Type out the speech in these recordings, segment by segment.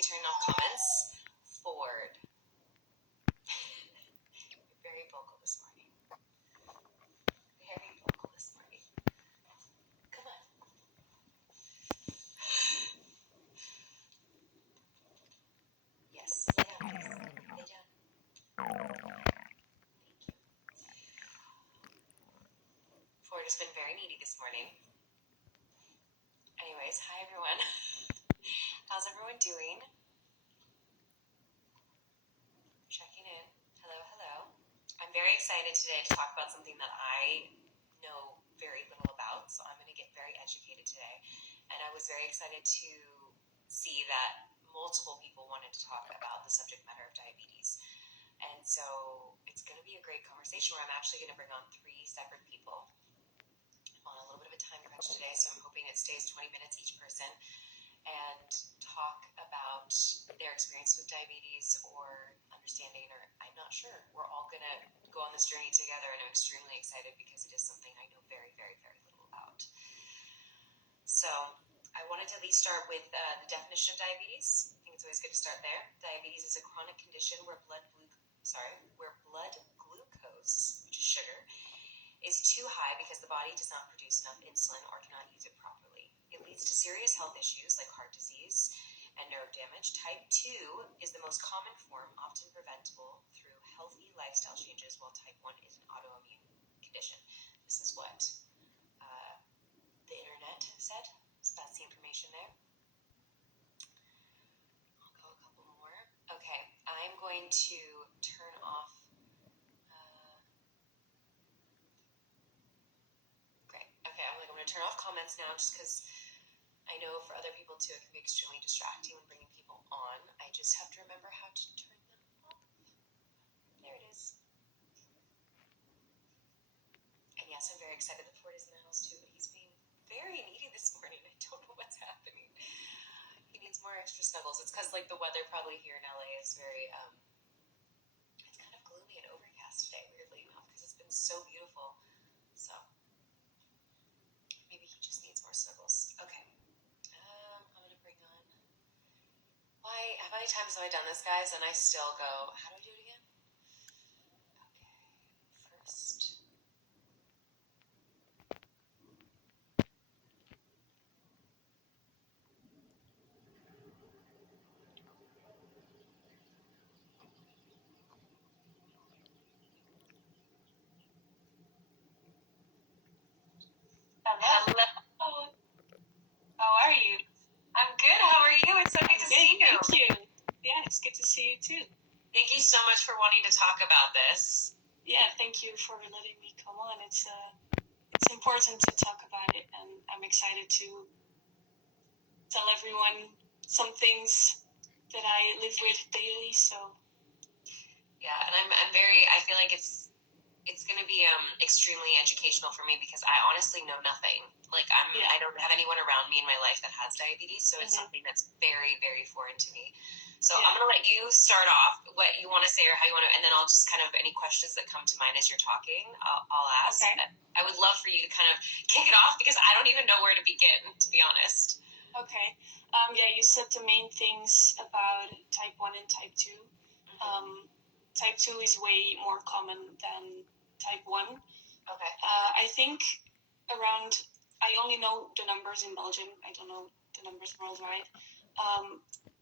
be turning off comments. Ford. You're very vocal this morning. Very vocal this morning. Come on. Yes, lay down, please. Lay down. Thank you. Ford has been very needy this morning. Anyways, hi everyone. How's everyone doing? Checking in. Hello, hello. I'm very excited today to talk about something that I know very little about, so I'm going to get very educated today. And I was very excited to see that multiple people wanted to talk about the subject matter of diabetes. And so it's going to be a great conversation where I'm actually going to bring on 3 separate people. I'm on a little bit of a time crunch today, so I'm hoping it stays 20 minutes each person, and talk about their experience with diabetes or understanding, or I'm not sure. We're all going to go on this journey together, and I'm extremely excited because it is something I know very, very, very little about. So I wanted to at least start with the definition of diabetes. I think it's always good to start there. Diabetes is a chronic condition where blood glucose, which is sugar, is too high because the body does not produce enough insulin or cannot use it properly. It leads to serious health issues like heart disease and nerve damage. Type 2 is the most common form, often preventable through healthy lifestyle changes, while type 1 is an autoimmune condition. This is what the internet said, so that's the information there. I'll go a couple more. Okay, I'm going to turn off. Great. Okay, I'm going to turn off comments now, just because I know for other people too, it can be extremely distracting when bringing people on. I just have to remember how to turn them off. There it is. And yes, I'm very excited that Ford is in the house too, but he's being very needy this morning. I don't know what's happening. He needs more extra snuggles. It's because like the weather probably here in LA is very, it's kind of gloomy and overcast today, weirdly enough, because it's been so beautiful. So maybe he just needs more snuggles. Okay. I'm going to bring on... How many times have I done this, guys? And I still go, how do I do it again? Okay, first. Hello. How are you? I'm good. How are you? It's so good to see you. Thank you. Yeah, it's good to see you too. Thank you so much for wanting to talk about this. Yeah, thank you for letting me come on. It's important to talk about it, and I'm excited to tell everyone some things that I live with daily. So yeah, and I feel like it's going to be extremely educational for me because I honestly know nothing. Like I don't have anyone around me in my life that has diabetes, so it's something that's very, very foreign to me. So I'm going to let you start off what you want to say or how you want to, and then I'll just kind of, any questions that come to mind as you're talking, I'll ask. Okay. I would love for you to kind of kick it off because I don't even know where to begin, to be honest. Okay. You said the main things about type 1 and type 2. Type 2 is way more common than type 1. Okay. I think I only know the numbers in Belgium. I don't know the numbers worldwide.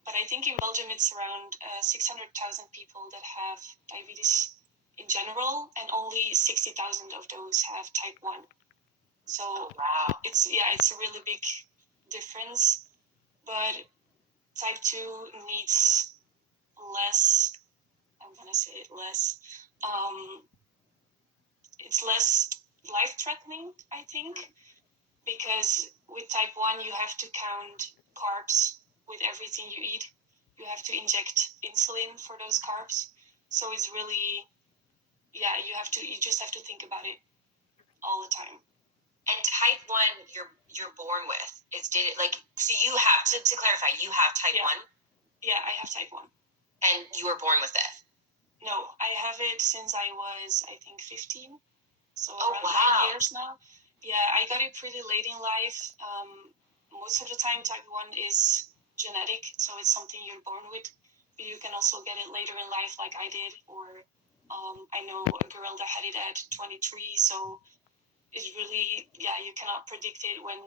But I think in Belgium it's around 600,000 people that have diabetes in general, and only 60,000 of those have type 1. So wow. It's a really big difference. But type 2 needs less, I'm going to say it less, it's less life-threatening, I think, because with type 1 you have to count carbs with everything you eat. You have to inject insulin for those carbs. So it's really, you just have to think about it all the time. And type 1 you're born with. So you have, to clarify, you have type 1? Yeah, I have type 1. And you were born with it? No, I have it since I was, I think, 15. So around 9 years now. Yeah, I got it pretty late in life. Most of the time type 1 is genetic, so it's something you're born with. But you can also get it later in life, like I did, or I know a girl that had it at 23, so it's really, you cannot predict it when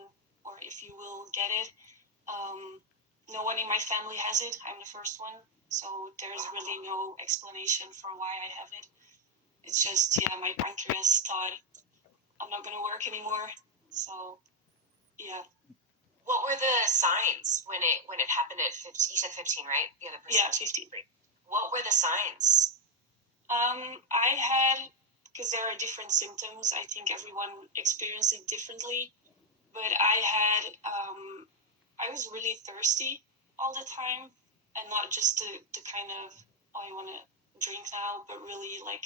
or if you will get it. No one in my family has it. I'm the first one, so there's really no explanation for why I have it. It's just, my pancreas thought I'm not going to work anymore. So, yeah. What were the signs when it happened at 15? You said 15, right? The other person. Yeah, 15. What were the signs? I had, because there are different symptoms. I think everyone experiences it differently. But I had, I was really thirsty all the time, and not just the kind of, oh, I want to drink now, but really like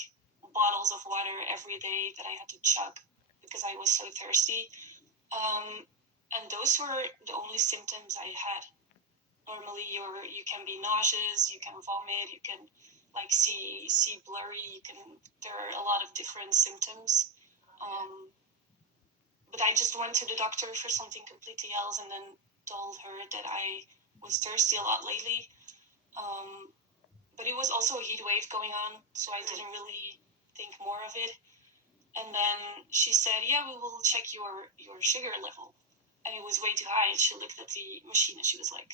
bottles of water every day that I had to chug because I was so thirsty. And those were the only symptoms I had. Normally, you can be nauseous, you can vomit, you can like see blurry. There are a lot of different symptoms. But I just went to the doctor for something completely else, and then told her that I was thirsty a lot lately. But it was also a heat wave going on, so I didn't really think more of it. And then she said, "Yeah, we will check your sugar level," and it was way too high. And she looked at the machine and she was like,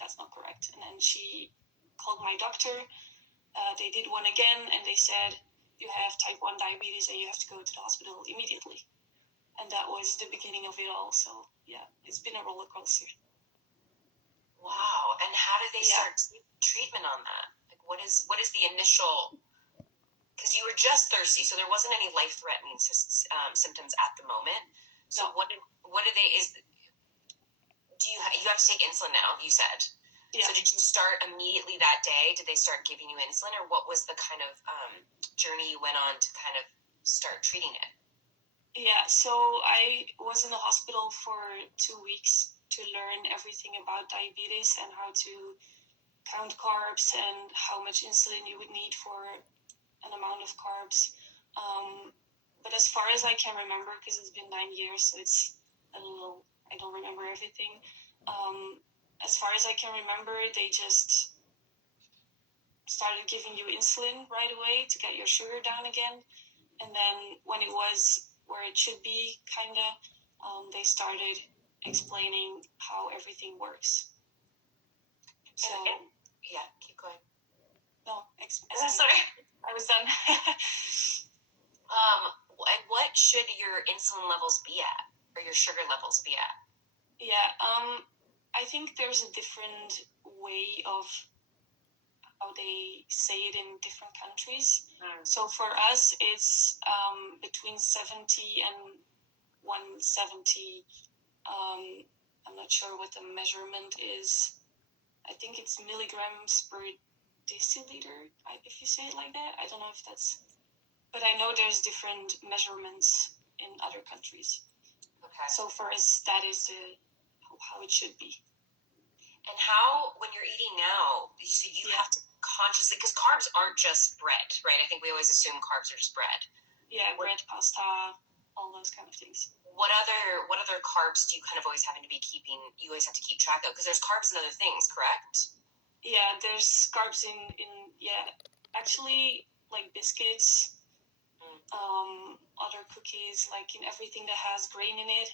"That's not correct." And then she called my doctor. They did one again, and they said, "You have type 1 diabetes and you have to go to the hospital immediately." And that was the beginning of it all. So, yeah, it's been a roller coaster. Wow. And how did they start treatment on that? Like, what is the initial... Because you were just thirsty, so there wasn't any life-threatening symptoms at the moment. So no. What did they... you have to take insulin now, you said. Yeah. So did you start immediately that day? Did they start giving you insulin, or what was the kind of journey you went on to kind of start treating it? Yeah, so I was in the hospital for 2 weeks to learn everything about diabetes and how to count carbs and how much insulin you would need for an amount of carbs. But as far as I can remember, because it's been 9 years, so it's a little, I don't remember everything. As far as I can remember, they just started giving you insulin right away to get your sugar down again. And then when it was where it should be, kind of, they started explaining how everything works. So, yeah, keep going. No, sorry. I was done. And what should your insulin levels be at, or your sugar levels be at? Yeah, I think there's a different way of how they say it in different countries. So for us, it's between 70 and 170. I'm not sure what the measurement is. I think it's milligrams per deciliter, if you say it like that. I don't know if that's... But I know there's different measurements in other countries. Okay. So for us, that is how it should be. And how, when you're eating now, so you have to consciously... Because carbs aren't just bread, right? I think we always assume carbs are just bread. Yeah, bread, pasta, all those kind of things. What other carbs do you kind of always have to be keeping? You always have to keep track of, because there's carbs in other things, correct? Yeah, there's carbs in actually, like biscuits, other cookies, like in everything that has grain in it.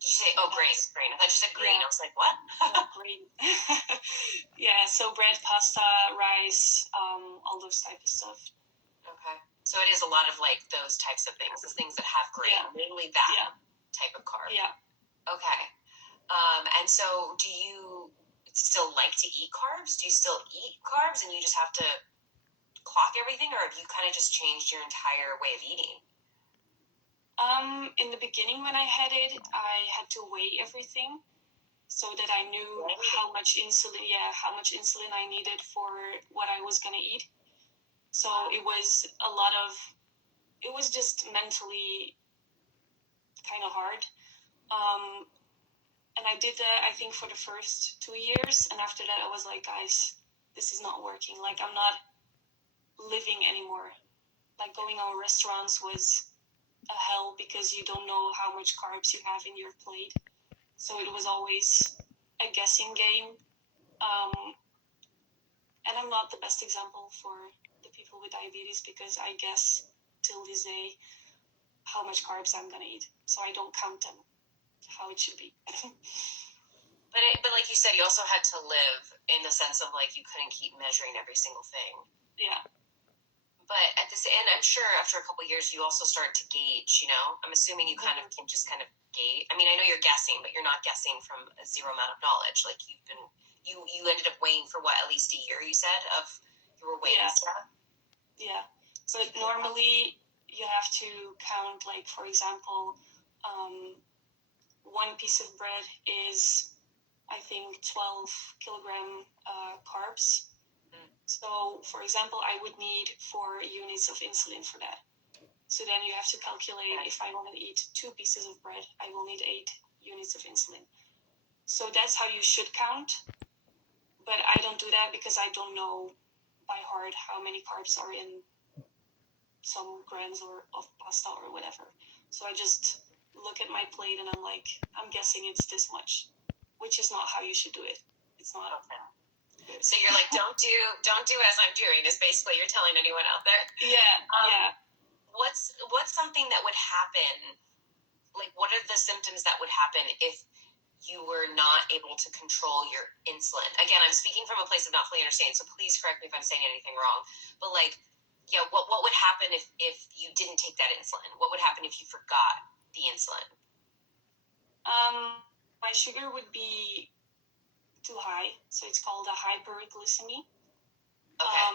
Did you say grain? I thought you said grain. Yeah. I was like, what? Grain. Yeah, so bread, pasta, rice, all those type of stuff. Okay. So it is a lot of like those types of things, the things that have grain, mainly that type of carb. Yeah. Okay. And so do you still like to eat carbs? Do you still eat carbs and you just have to clock everything, or have you kind of just changed your entire way of eating? In the beginning when I had it, I had to weigh everything so that I knew how much insulin I needed for what I was going to eat. So it was it was just mentally kind of hard. And I did that, I think, for the first 2 years. And after that, I was like, guys, this is not working. Like, I'm not living anymore. Like, going on restaurants was a hell because you don't know how much carbs you have in your plate. So it was always a guessing game. And I'm not the best example for the people with diabetes because I guess till this day how much carbs I'm gonna eat. So I don't count them how it should be. But like you said, you also had to live in the sense of like you couldn't keep measuring every single thing. Yeah. But at this, and I'm sure after a couple of years, you also start to gauge. I'm assuming you kind of can just kind of gauge. I mean, I know you're guessing, but you're not guessing from a zero amount of knowledge. Like you ended up weighing for what, at least a year? You said you were weighing stuff. Yeah. So normally you have to count, like for example, one piece of bread is, I think, 12 kilogram carbs. So, for example, I would need 4 units of insulin for that. So then you have to calculate, if I want to eat 2 pieces of bread, I will need 8 units of insulin. So that's how you should count. But I don't do that because I don't know by heart how many carbs are in some grams of pasta or whatever. So I just look at my plate and I'm like, I'm guessing it's this much, which is not how you should do it. It's not. Okay. So you're like, don't do as I'm doing is basically you're telling anyone out there. Yeah. Yeah. What's something that would happen? Like, what are the symptoms that would happen if you were not able to control your insulin? Again, I'm speaking from a place of not fully understanding, so please correct me if I'm saying anything wrong. But like, yeah, what would happen if you didn't take that insulin? What would happen if you forgot the insulin? My sugar would be too high, so it's called a hyperglycemia. Okay.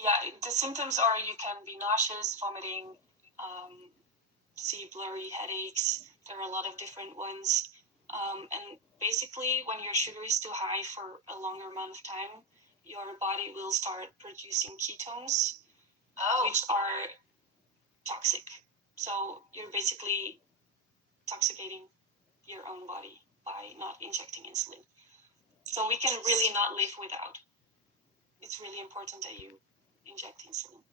Yeah, the symptoms are you can be nauseous, vomiting, see blurry headaches. There are a lot of different ones. And basically, when your sugar is too high for a longer amount of time, your body will start producing ketones, which are toxic. So you're basically toxicating your own body by not injecting insulin. So we can really not live without. It's really important that you inject insulin.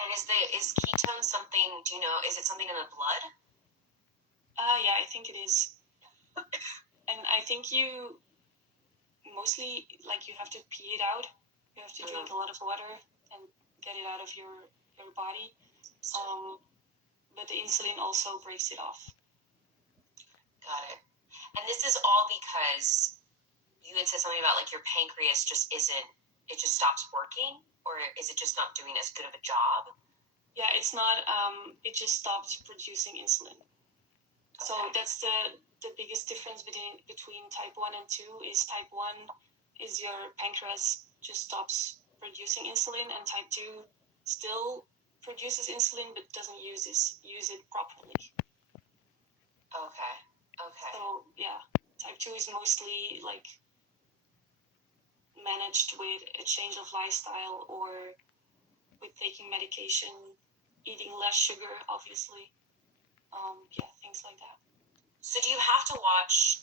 And is ketone something? Do you know? Is it something in the blood? Yeah, I think it is. And I think you mostly you have to pee it out. You have to drink a lot of water and get it out of your body. But the insulin also breaks it off. Got it. And this is all because you had said something about like your pancreas just stops working, or is it just not doing as good of a job? Yeah, it's not. It just stopped producing insulin. Okay. So that's the biggest difference between type 1 and 2 is type 1 is your pancreas just stops producing insulin, and type 2 still produces insulin but doesn't use it properly. Okay. So yeah, type 2 is mostly like managed with a change of lifestyle or with taking medication, eating less sugar, obviously. Yeah, things like that. So do you have to watch,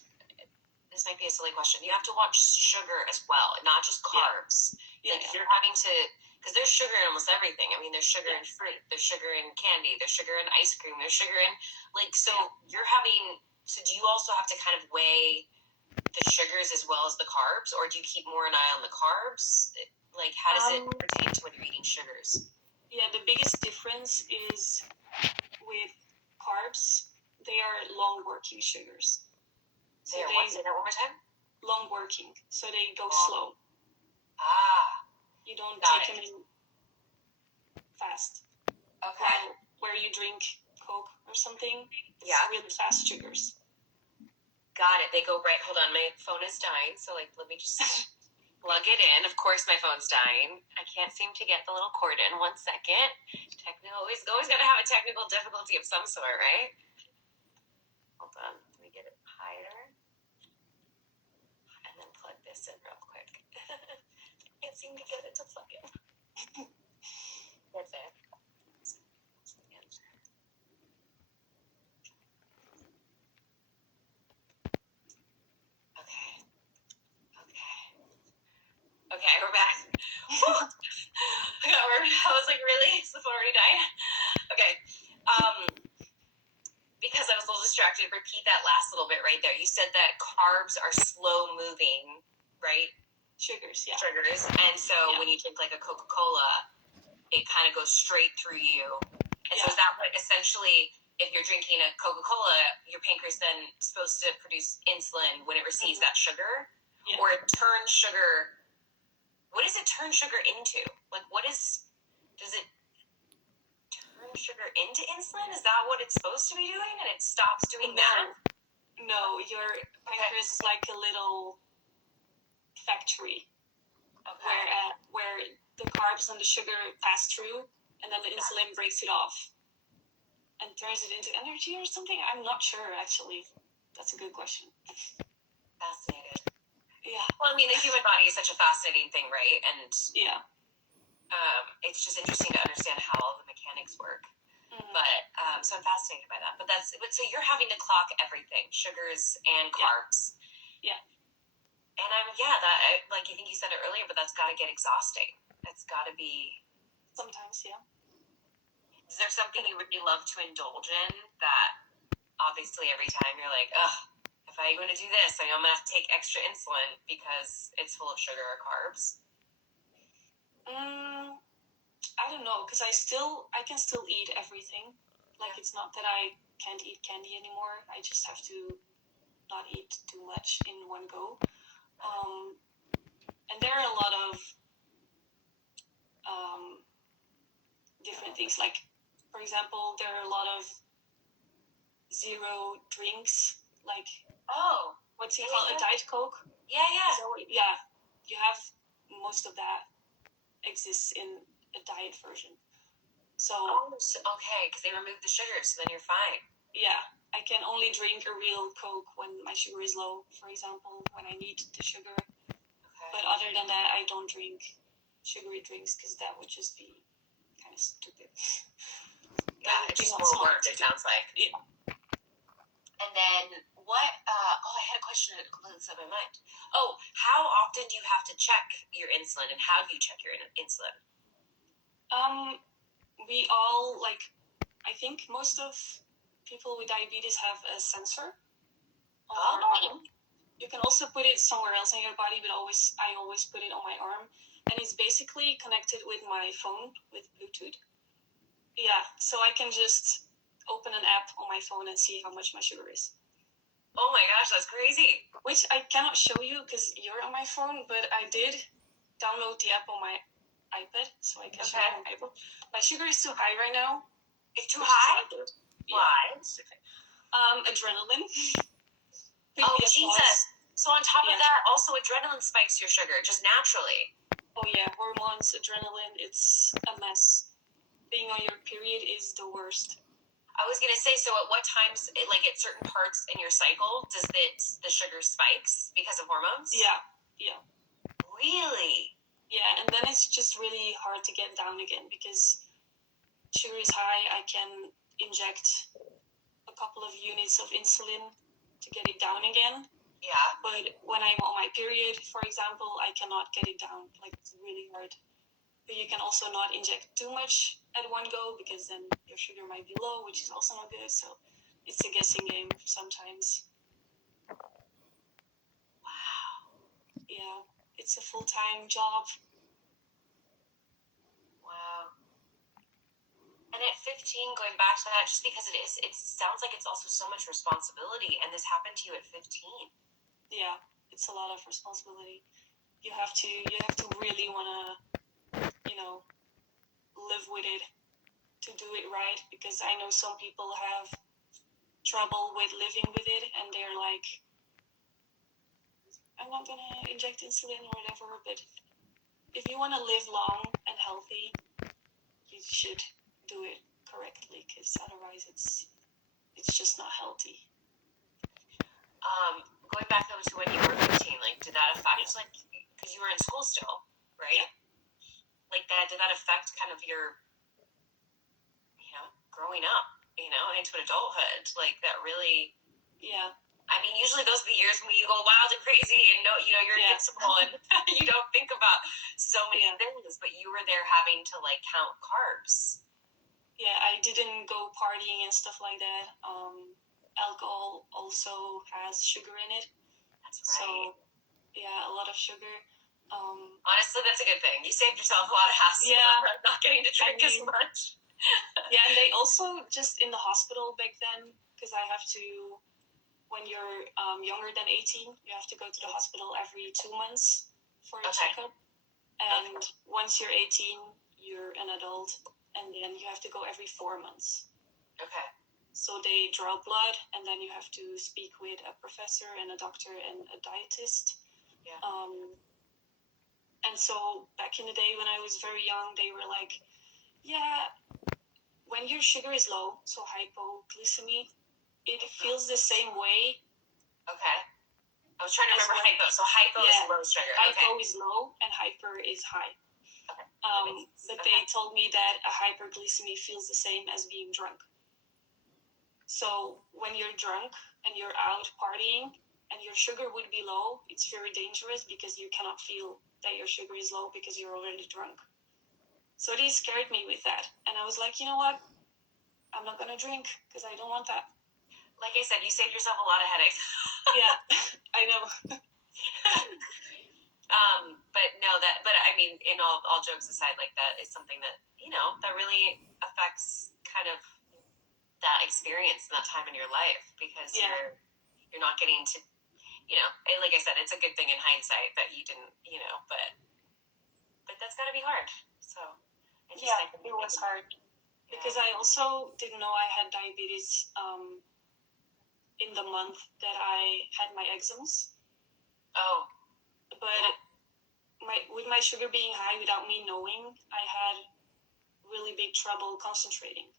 this might be a silly question, you have to watch sugar as well, not just carbs? Yeah. You're having to, because there's sugar in almost everything. I mean, there's sugar in fruit, there's sugar in candy, there's sugar in ice cream, there's sugar in, you're having, so do you also have to kind of weigh the sugars as well as the carbs, or do you keep more an eye on the carbs? Like, how does it pertain to when you're eating sugars? Yeah, the biggest difference is with carbs, they are long working sugars. So what? Say that one more time? Long working, so they go slow. You don't take them in fast. Okay. Where you drink Coke or something, it's really fast sugars. Got it. They go right. Hold on, my phone is dying, so let me just plug it in. Of course, my phone's dying. I can't seem to get the little cord in. 1 second. Always got to have a technical difficulty of some sort, right? Hold on. Let me get it higher. And then plug this in real quick. Can't seem to get it to plug in. That's it. Okay, we're back. I was like, really? Is the phone already dying? Okay. because I was a little distracted, repeat that last little bit right there. You said that carbs are slow moving, right? Sugars, yeah. Sugars. And so when you drink like a Coca-Cola, it kind of goes straight through you. And so is that what essentially, if you're drinking a Coca-Cola, your pancreas then is supposed to produce insulin when it receives that sugar? Yeah. Or it turns sugar, what does it turn sugar into? Like does it turn sugar into insulin? Is that what it's supposed to be doing and it stops doing that? No, your pancreas is like a little factory where the carbs and the sugar pass through, and then the insulin breaks it off and turns it into energy or something. I'm not sure, actually. That's a good question. Fascinating. Yeah. Well, I mean, the human body is such a fascinating thing, right? And yeah, it's just interesting to understand how all the mechanics work. Mm-hmm. But so I'm fascinated by that. But so you're having to clock everything, sugars and carbs. Yeah. And like I think you said it earlier, but that's got to get exhausting. That's got to be. Sometimes, yeah. Is there something you really love to indulge in that obviously every time you're like, ugh, if I'm going to do this, I'm going to have to take extra insulin because it's full of sugar or carbs? I don't know, because I can still eat everything. Like, it's not that I can't eat candy anymore. I just have to not eat too much in one go. And there are a lot of different things. Like, for example, there are a lot of zero drinks. Like, what's it called? A Diet Coke? Yeah. So, yeah, you have most of that exists in a diet version. So okay, because they removed the sugar, so then you're fine. Yeah, I can only drink a real Coke when my sugar is low, for example, when I need the sugar. Okay. But other than that, I don't drink sugary drinks because that would just be kind of stupid. Yeah, it just won't work, it sounds like. Yeah. And then what, I had a question that completely slipped my mind. Oh, how often do you have to check your insulin and how do you check your insulin? We all, I think most of people with diabetes have a sensor on their arm. You can also put it somewhere else in your body, but I always put it on my arm. And it's basically connected with my phone with Bluetooth. Yeah, so I can just open an app on my phone and see how much my sugar is. Oh my gosh, that's crazy. Which I cannot show you because you're on my phone, but I did download the app on my iPad, so I can show you on my iPad. My sugar is too high right now. It's too high? Why? Adrenaline. Oh, Jesus. So on top of that, also adrenaline spikes your sugar, just naturally. Oh yeah, hormones, adrenaline, it's a mess. Being on your period is the worst. I was going to say, so at what times, like at certain parts in your cycle, does the sugar spikes because of hormones? Yeah. Really? Yeah, and then it's just really hard to get down again because sugar is high. I can inject a couple of units of insulin to get it down again. Yeah. But when I'm on my period, for example, I cannot get it down. Like, it's really hard. But you can also not inject too much at one go because then your sugar might be low, which is also not good. So it's a guessing game sometimes. Wow. Yeah, it's a full-time job. Wow. And at 15, going back to that, just because it sounds like it's also so much responsibility, and this happened to you at 15. Yeah, it's a lot of responsibility. You have to really want to, live with it to do it right, because I know some people have trouble with living with it, and they're like, I'm not going to inject insulin or whatever, but if you want to live long and healthy, you should do it correctly, because otherwise it's just not healthy. Going back though to when you were 15, like, did that affect, because you were in school still, right? Yeah. Like, did that affect kind of your, growing up, into adulthood? Like, that really... Yeah. I mean, usually those are the years when you go wild and crazy and you're invincible and you don't think about so many things, but you were there having to, count carbs. Yeah, I didn't go partying and stuff like that. Alcohol also has sugar in it. That's right. So, yeah, a lot of sugar. Honestly, that's a good thing. You saved yourself a lot of hassle. Yeah. Not getting to drink as mean, much. Yeah, and they also just in the hospital back then, because I have to, when you're younger than 18, you have to go to the hospital every 2 months for a Okay. checkup. And once you're 18, you're an adult, and then you have to go every 4 months. Okay. So they draw blood, and then you have to speak with a professor and a doctor and a dietist. Yeah. And so back in the day when I was very young, they were like, yeah, when your sugar is low, so hypoglycemia, it feels the same way. Okay. I was trying to remember hypo. So hypo is low sugar. Hypo is low and hyper is high. Okay. But they told me that a hyperglycemia feels the same as being drunk. So when you're drunk and you're out partying and your sugar would be low, it's very dangerous because you cannot feel that your sugar is low because you're already drunk. So they scared me with that. And I was like, you know what? I'm not going to drink because I don't want that. Like I said, you saved yourself a lot of headaches. Yeah, I know. But I mean, in all jokes aside, like that is something that, that really affects kind of that experience and that time in your life, because you're not getting to, like I said, it's a good thing in hindsight that you didn't, but that's got to be hard. So it was hard because I also didn't know I had diabetes in the month that I had my exams. Oh. But with my sugar being high without me knowing, I had really big trouble concentrating.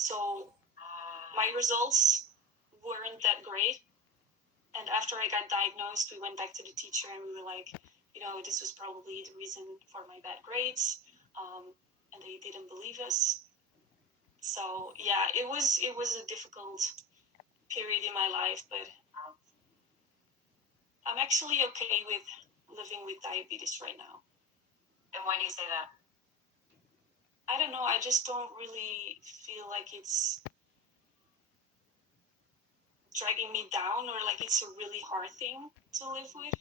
So my results weren't that great. And after I got diagnosed, we went back to the teacher and we were like, this was probably the reason for my bad grades. And they didn't believe us. So yeah, it was a difficult period in my life, but I'm actually okay with living with diabetes right now. And why do you say that? I don't know. I just don't really feel like it's dragging me down or like it's a really hard thing to live with.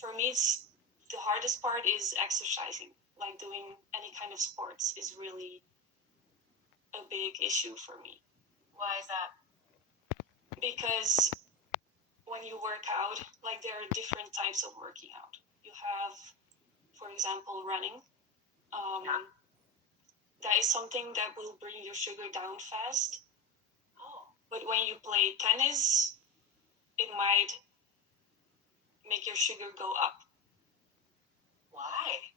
For me, the hardest part is exercising. Like doing any kind of sports is really a big issue for me. Why is that? Because when you work out, like there are different types of working out. You have, for example, running. That is something that will bring your sugar down fast. Oh. But when you play tennis, it might make your sugar go up. Why?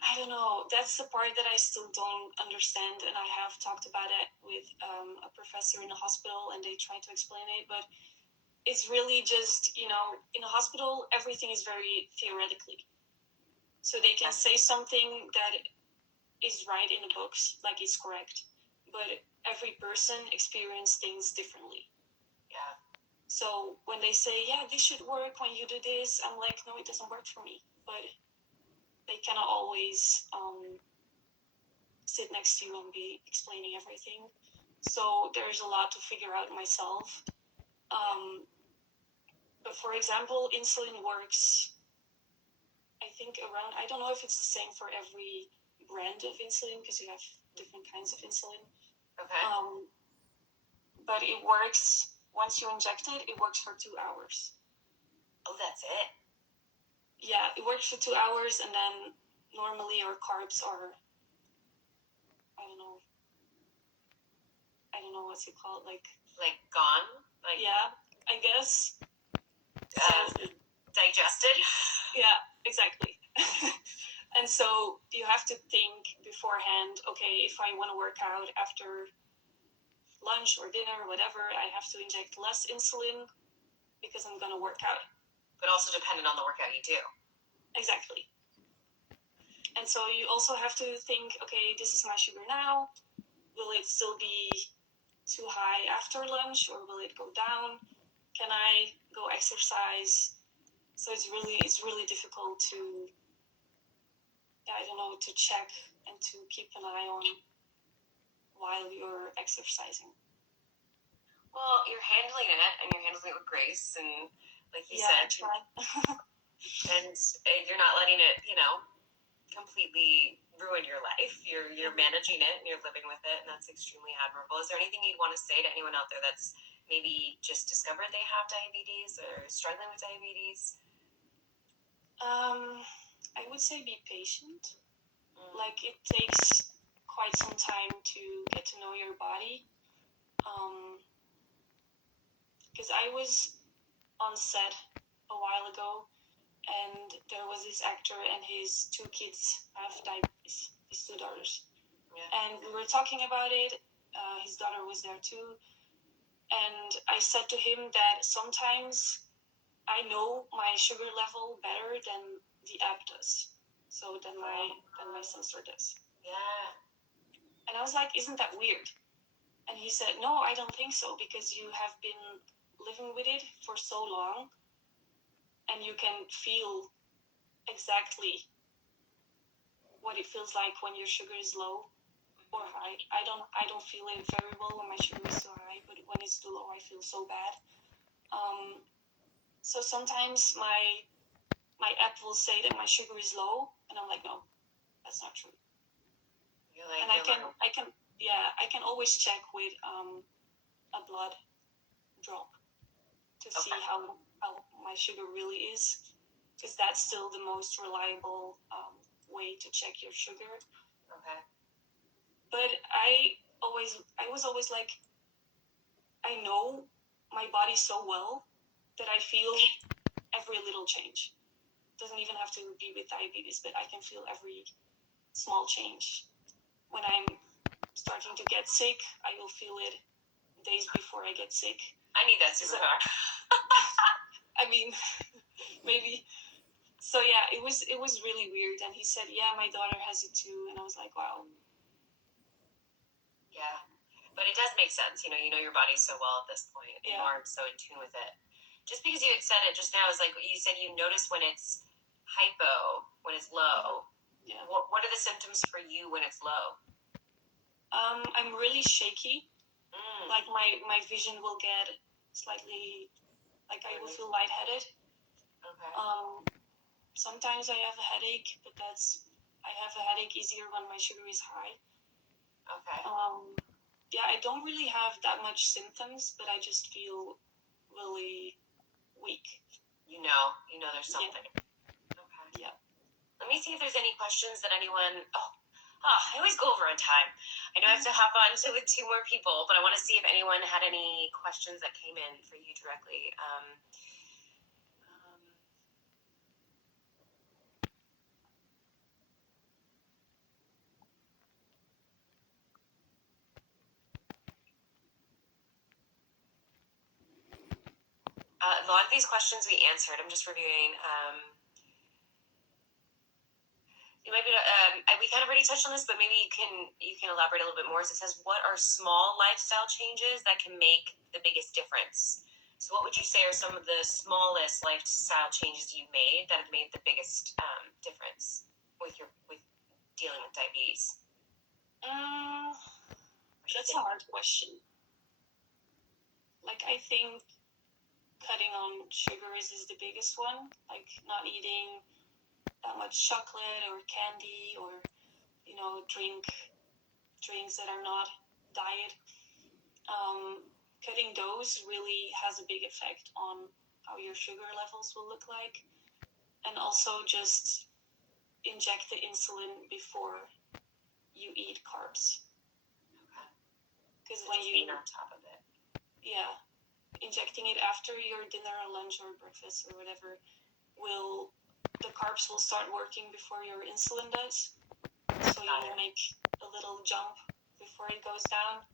I don't know. That's the part that I still don't understand, and I have talked about it with a professor in a hospital, and they try to explain it, but it's really just, in a hospital, everything is very theoretically. So they can say something that is right in the books, like it's correct, but every person experiences things differently. Yeah. So when they say, yeah, this should work when you do this, I'm like, no, it doesn't work for me. But they cannot always sit next to you and be explaining everything. So there's a lot to figure out myself. But for example, insulin works, I think around, I don't know if it's the same for every brand of insulin because you have different kinds of insulin. Okay. But it works, once you inject it, it works for 2 hours. Oh, that's it? Yeah, it works for 2 hours, and then normally your carbs are, I don't know what's it called, like gone? Yeah, I guess. Digested? Yeah, exactly. And so you have to think beforehand, okay, if I want to work out after lunch or dinner or whatever, I have to inject less insulin because I'm going to work out. But also dependent on the workout you do. Exactly. And so you also have to think, okay, this is my sugar now. Will it still be too high after lunch or will it go down? Can I go exercise? So it's really difficult to, to check and to keep an eye on while you're exercising. Well, you're handling it, and you're handling it with grace, and like you Yeah, I said, try. and you're not letting it, completely ruin your life. You're managing it, and you're living with it, and that's extremely admirable. Is there anything you'd want to say to anyone out there that's maybe just discovered they have diabetes or struggling with diabetes? I would say be patient. Like, it takes quite some time to get to know your body. Because I was on set a while ago, and there was this actor and his 2 kids have diabetes, his 2 daughters. Yeah. And we were talking about it. His daughter was there too. And I said to him that sometimes I know my sugar level better than the app does. So than my sensor does. Yeah. And I was like, isn't that weird? And he said, no, I don't think so, because you have been living with it for so long, and you can feel exactly what it feels like when your sugar is low or high. I don't feel it very well when my sugar is too high, but when it's too low, I feel so bad. So sometimes my app will say that my sugar is low, and I'm like, no, that's not true. And I can always check with a blood drop to see how my sugar really is, because that's still the most reliable way to check your sugar. Okay. But I was always like, I know my body so well that I feel every little change. It doesn't even have to be with diabetes, but I can feel every small change. When I'm starting to get sick, I will feel it days before I get sick. I need that superpower. I mean, maybe. So yeah, it was really weird. And he said, yeah, my daughter has it too. And I was like, wow. Yeah. But it does make sense. You know your body so well at this point. You are so in tune with it. Just because you had said it just now is like you said you notice when it's hypo, when it's low. Yeah. What are the symptoms for you when it's low? I'm really shaky. Like my vision will get slightly, like I will feel lightheaded. Okay. Sometimes I have a headache, but I have a headache easier when my sugar is high. Okay. Yeah, I don't really have that much symptoms, but I just feel really weak. You know there's something. Yeah. Okay. Yeah. Let me see if there's any questions that anyone. I always go over on time. I know I have to hop on to with 2 more people, but I want to see if anyone had any questions that came in for you directly. A lot of these questions we answered. I'm just reviewing. We kind of already touched on this, but maybe you can elaborate a little bit more. So it says, what are small lifestyle changes that can make the biggest difference? So what would you say are some of the smallest lifestyle changes you made that have made the biggest difference with dealing with diabetes? That's a hard question. Like, I think cutting on sugars is the biggest one. Like, not eating that much chocolate or candy, or drinks that are not diet. Cutting those really has a big effect on how your sugar levels will look like, and also just inject the insulin before you eat carbs. Okay. Because when you eat on top of it. Yeah, injecting it after your dinner or lunch or breakfast or whatever, the carbs will start working before your insulin does. So you will make a little jump before it goes down,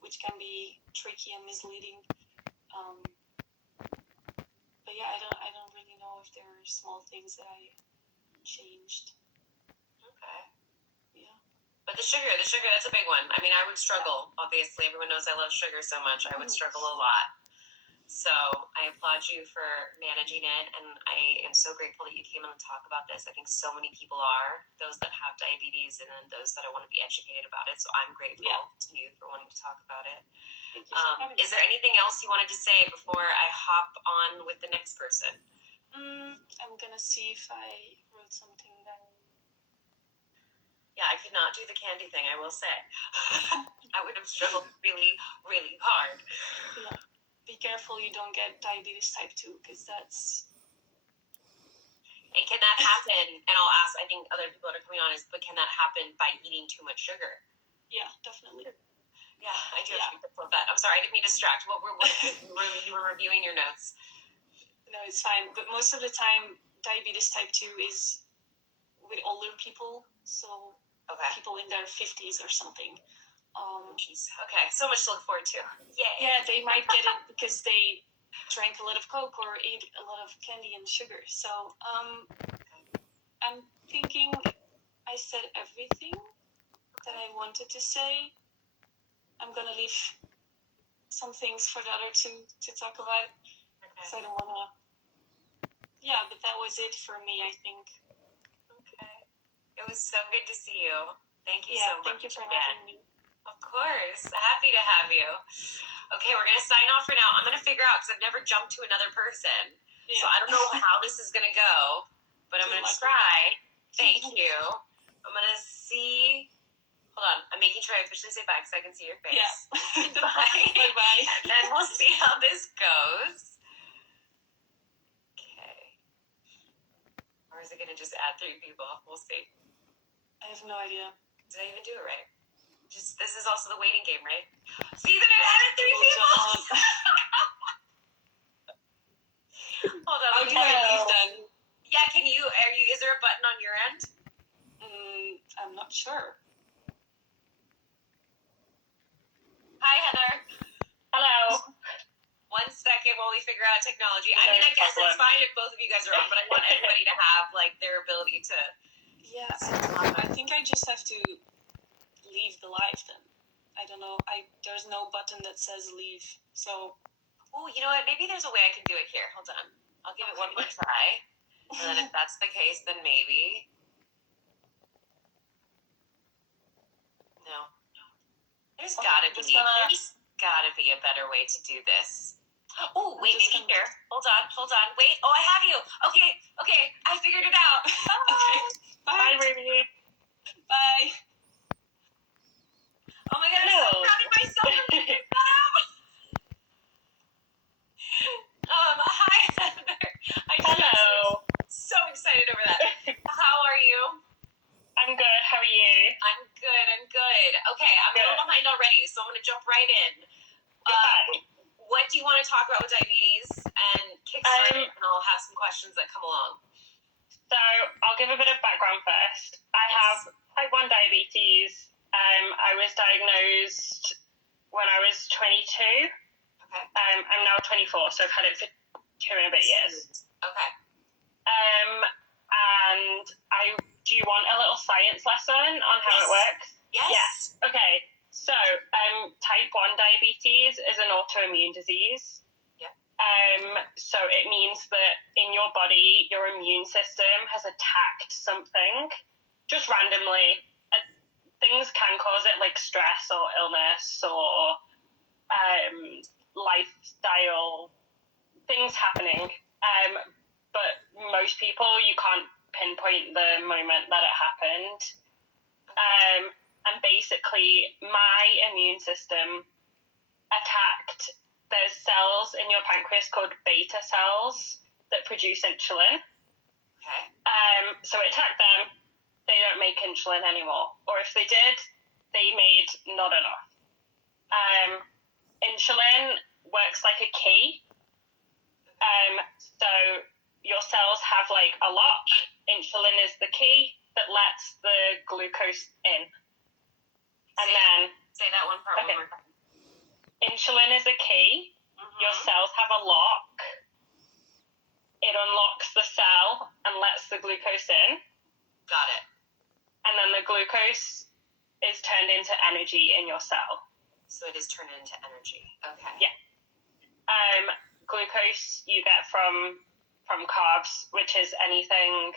which can be tricky and misleading. But yeah, I don't really know if there are small things that I changed. Okay. Yeah. But the sugar, that's a big one. I mean, I would struggle. Obviously, everyone knows I love sugar so much. I would struggle a lot. So I applaud you for managing it, and I am so grateful that you came on to talk about this. I think so many people are, those that have diabetes and then those that want to be educated about it. So I'm grateful to you for wanting to talk about it. Is there anything else you wanted to say before I hop on with the next person? I'm gonna see if I wrote something down. Yeah, I could not do the candy thing, I will say. I would have struggled really, really hard. Yeah. Be careful you don't get diabetes type 2, because that's... And can that happen? And I'll ask, I think other people that are coming on but can that happen by eating too much sugar? Yeah, definitely. Yeah, I do have to be careful of that. I'm sorry, I didn't mean to distract. What you were reviewing your notes. No, it's fine. But most of the time, diabetes type 2 is with older people, so people in their 50s or something. Okay, so much to look forward to. Yay! Yeah, they might get it because they drank a lot of Coke or ate a lot of candy and sugar. So I'm thinking I said everything that I wanted to say. I'm gonna leave some things for the other two to talk about. So I don't wanna... Yeah, but that was it for me, I think. Okay. It was so good to see you. Thank you so much. Thank you for having me. Of course. Happy to have you. Okay, we're going to sign off for now. I'm going to figure out, because I've never jumped to another person. Yeah. So I don't know how this is going to go, but I'm going to try. Thank you. I'm going to see. Hold on. I'm making sure I officially say bye, because I can see your face. Yeah. Bye. Bye-bye. And then we'll see how this goes. Okay. Or is it going to just add 3 people? We'll see. I have no idea. Did I even do it right? This is also the waiting game, right? See that I added 3 people. Hold on. How do I leave then? Yeah, can you? Is there a button on your end? I'm not sure. Hi, Heather. Hello. 1 second while we figure out technology. I mean, I guess it's fine if both of you guys are on, but I want everybody to have their ability to. Yeah, I think I just have to leave the live then. I don't know. There's no button that says leave. So. Oh, you know what? Maybe there's a way I can do it here. Hold on. I'll give it one more try. And then if that's the case, then maybe. No. There's gotta be a better way to do this. Oh, wait, maybe here. Hold on. Wait. Oh, I have you. Okay. I figured it out. Okay. Bye, Ruby. Bye. Oh my God, I'm so proud of myself. Hi, Heather. Hello. So excited over that. How are you? I'm good. How are you? I'm good. Okay, I'm a little behind already, so I'm going to jump right in. What do you want to talk about with diabetes and kickstart it, and I'll have some questions that come along. So I'll give a bit of background first. I have type 1 diabetes. I was diagnosed when I was 22. Okay. I'm now 24, so I've had it for 2 and a bit years. Okay. And do you want a little science lesson on how it works? Yes. Okay. So type 1 diabetes is an autoimmune disease. Yeah. So it means that in your body, your immune system has attacked something just randomly. Things can cause it, like stress or illness or lifestyle things happening. But most people, you can't pinpoint the moment that it happened. And basically, my immune system attacked. There's cells in your pancreas called beta cells that produce insulin. Okay. So it attacked them. They don't make insulin anymore. Or if they did, they made not enough. Insulin works like a key. So your cells have a lock. Insulin is the key that lets the glucose in. And then say that one part one more time. Insulin is a key. Mm-hmm. Your cells have a lock. It unlocks the cell and lets the glucose in. Got it. And then the glucose is turned into energy in your cell. So it is turned into energy. Okay. Yeah. glucose you get from carbs, which is anything,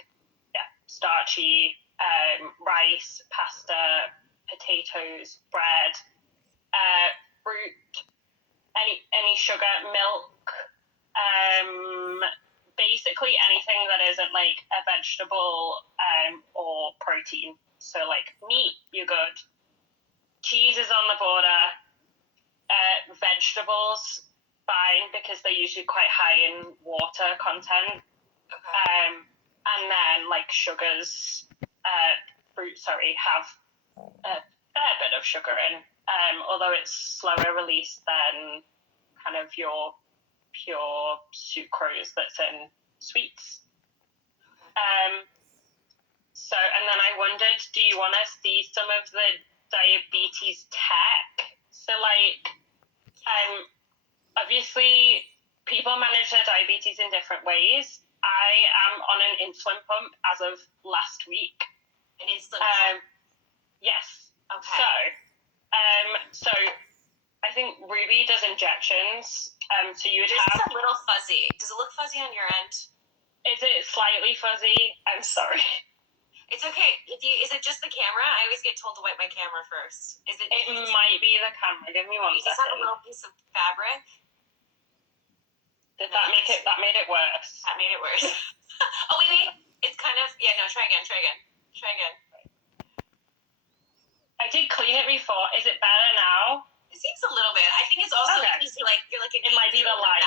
starchy, rice, pasta, potatoes, bread, fruit, any sugar, milk, basically anything that isn't like a vegetable or protein. So like meat, you're good. Cheese is on the border. Vegetables, fine, because they're usually quite high in water content. Okay. And then like sugars, fruit, have a fair bit of sugar in, although it's slower release than kind of your pure sucrose that's in sweets. So, and then I wondered, do you want to see some of the diabetes tech? So like, obviously people manage their diabetes in different ways. I am on an insulin pump as of last week. An insulin pump? Yes. Okay. So I think Ruby does injections. So you would have... It's a little fuzzy. Does it look fuzzy on your end? Is it slightly fuzzy? I'm sorry. It's okay. Is it just the camera? I always get told to wipe my camera first. It might be the camera. Give me one you second. just have a little piece of fabric. Did that make it? That made it worse. That made it worse. Oh wait. It's kind of Try again. I did clean it before. Is it better now? It seems a little bit. I think it's also Okay. because you're like It might be the light.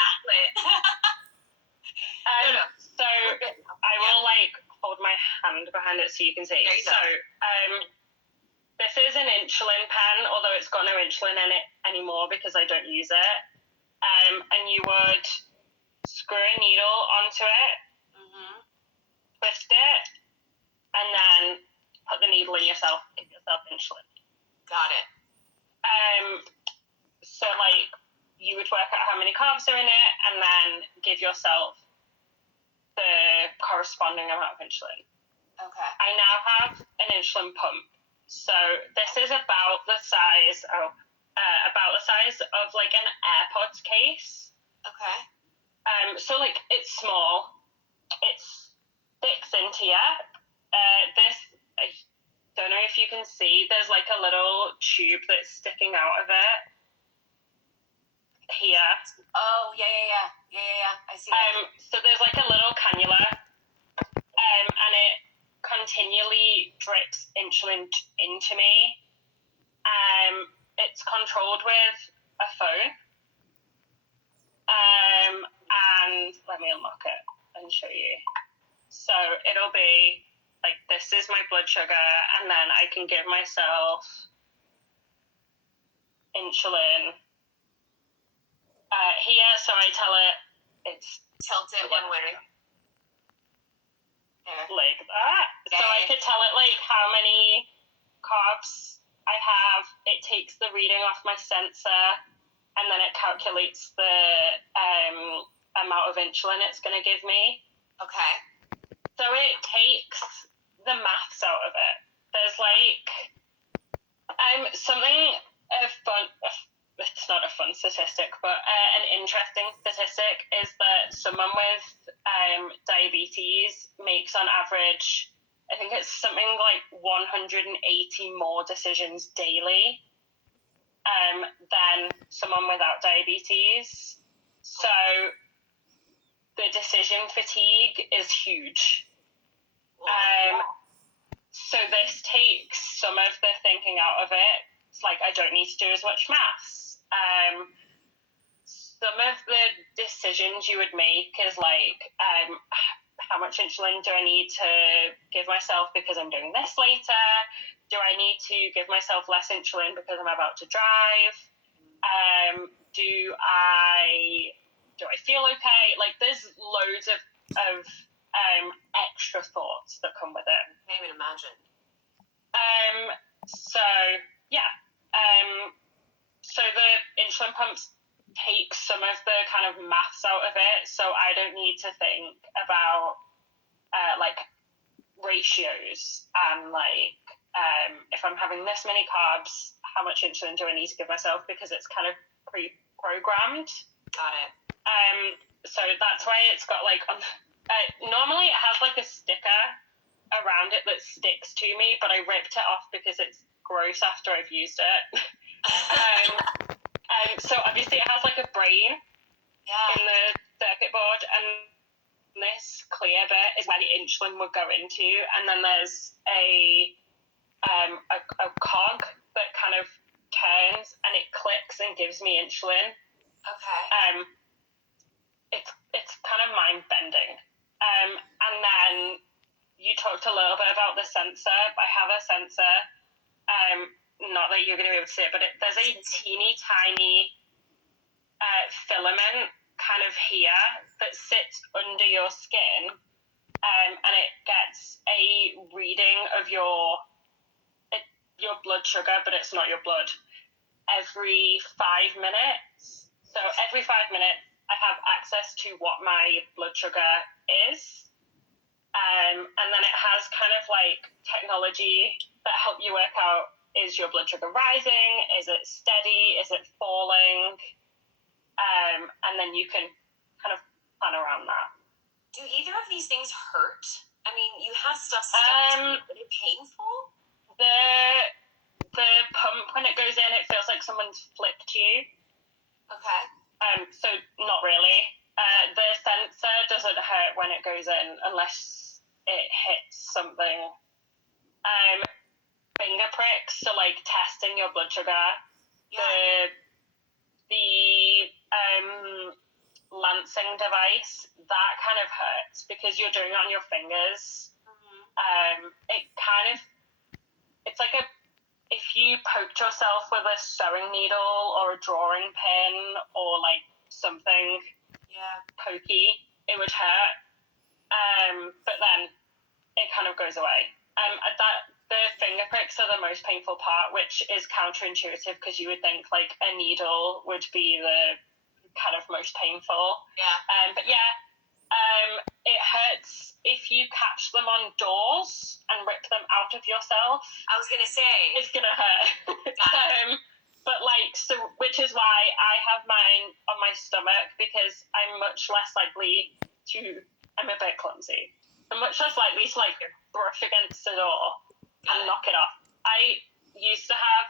No. So I will like hold my hand behind it so you can see. There you go. So this is an insulin pen, although it's got no insulin in it anymore because I don't use it. And you would screw a needle onto it, twist it, and then put the needle in yourself, give yourself insulin. Got it. So like you would work out how many carbs are in it and then give yourself the corresponding amount of insulin. Okay. I now have an insulin pump. So this is about the size of like an AirPods case. Okay. So like it's small. It sticks into you. This, I don't know if you can see, there's like a little tube that's sticking out of it here. Oh, yeah. I see that. So there's like a little cannula, and it continually drips insulin into me. It's controlled with a phone. And let me unlock it and show you. So it'll be like, this is my blood sugar, and then I can give myself insulin here. So I tell it it's Tilt it one way. There. like that. Okay. So I could tell it like how many carbs I have. It takes the reading off my sensor, and then it calculates the amount of insulin it's going to give me. Okay. So it takes the maths out of it. There's like something fun. It's not a fun statistic, but an interesting statistic is that someone with diabetes makes on average, I think it's something like 180 more decisions daily than someone without diabetes. So the decision fatigue is huge. So this takes some of the thinking out of it. It's like I don't need to do as much maths. Some of the decisions you would make is like, how much insulin do I need to give myself because I'm doing this later? Do I need to give myself less insulin because I'm about to drive? Do I feel okay? Like there's loads of extra thoughts that come with it. I can't even imagine. So yeah. So the insulin pumps take some of the kind of maths out of it, so I don't need to think about like ratios and like if I'm having this many carbs, how much insulin do I need to give myself, because it's kind of pre-programmed. Got it. So that's why it's got like normally it has like a sticker around it that sticks to me, but I ripped it off because it's gross after I've used it. So obviously it has like a brain in the circuit board, and this clear bit is where the insulin would go into, and then there's a cog that kind of turns and it clicks and gives me insulin. Okay. It's kind of mind bending. And then you talked a little bit about the sensor. I have a sensor. Not that you're going to be able to see it, but there's a teeny tiny filament kind of here that sits under your skin, and it gets a reading of your blood sugar, but it's not your blood, every 5 minutes. So every 5 minutes, I have access to what my blood sugar is. And then it has kind of like technology that help you work out, is your blood sugar rising? Is it steady? Is it falling? And then you can kind of plan around that. Do either of these things hurt? I mean, you have stuff stuck to you. Is it painful? The pump, when it goes in, it feels like someone's flicked you. Okay. So not really. The sensor doesn't hurt when it goes in unless it hits something. Finger pricks, so like testing your blood sugar. Yeah. The lancing device, that kind of hurts because you're doing it on your fingers. Mm-hmm. It's like if you poked yourself with a sewing needle or a drawing pin or like something pokey, it would hurt. But then it kind of goes away. The finger pricks are the most painful part, which is counterintuitive because you would think like a needle would be the kind of most painful. Yeah. But yeah, it hurts if you catch them on doors and rip them out of yourself. I was gonna say It's gonna hurt. But like, so which is why I have mine on my stomach, because I'm much less likely to. I'm a bit clumsy. I'm much less likely to like brush against the door and knock it off. I used to have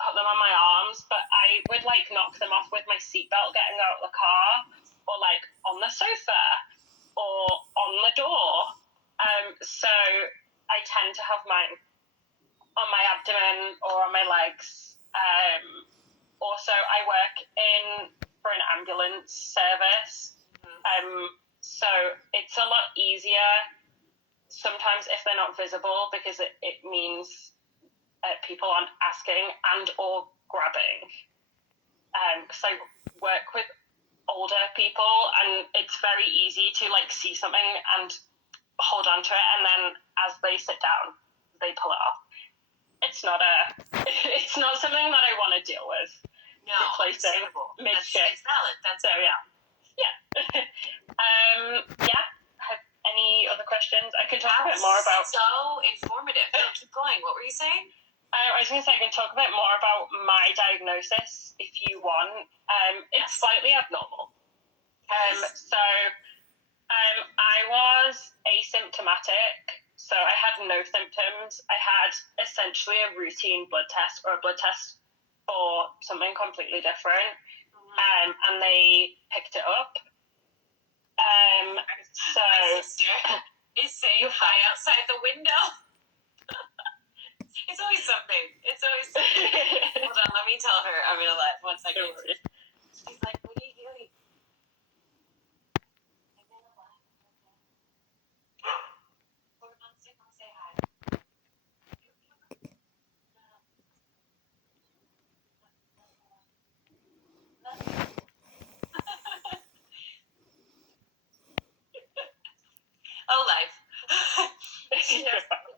put them on my arms, but I would like knock them off with my seatbelt getting out of the car, or like on the sofa, or on the door. So I tend to have mine on my abdomen or on my legs. Also, I work for an ambulance service. So it's a lot easier sometimes if they're not visible, because it means people aren't asking and or grabbing. Because I work with older people, and it's very easy to like see something and hold on to it, and then as they sit down, they pull it off. It's not something that I want to deal with. no, replacing mid-shift. It's valid. That's So yeah. Yeah. Have any other questions? I can talk a bit more about. So informative. No, keep going. What were you saying? I was going to say I can talk a bit more about my diagnosis if you want. It's slightly abnormal. So I was asymptomatic, so I had no symptoms. I had essentially a routine blood test, or a blood test for something completely different, and they picked it up. So my sister is saying hi outside the window. It's always something. Hold on, let me tell her. I'm gonna let 1 second. She's like, what are you doing? I'm gonna laugh. Or I'll say hi. Oh, life.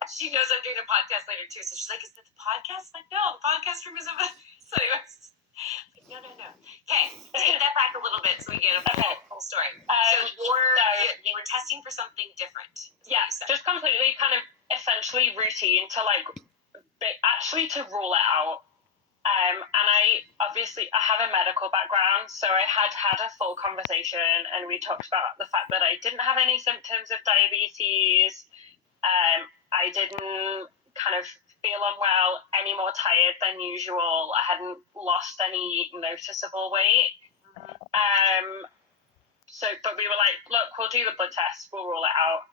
She knows I'm doing a podcast later too, so she's like, "Is that the podcast?" I'm like, no, the podcast room is over there. So anyways, no. Okay, take that back a little bit so we get a full story. So you were testing for something different. Yeah, just completely kind of essentially routine to like, actually to rule it out. And I have a medical background, so I had a full conversation, and we talked about the fact that I didn't have any symptoms of diabetes. I didn't kind of feel unwell, any more tired than usual. I hadn't lost any noticeable weight. But we were like, look, we'll do the blood test, we'll rule it out.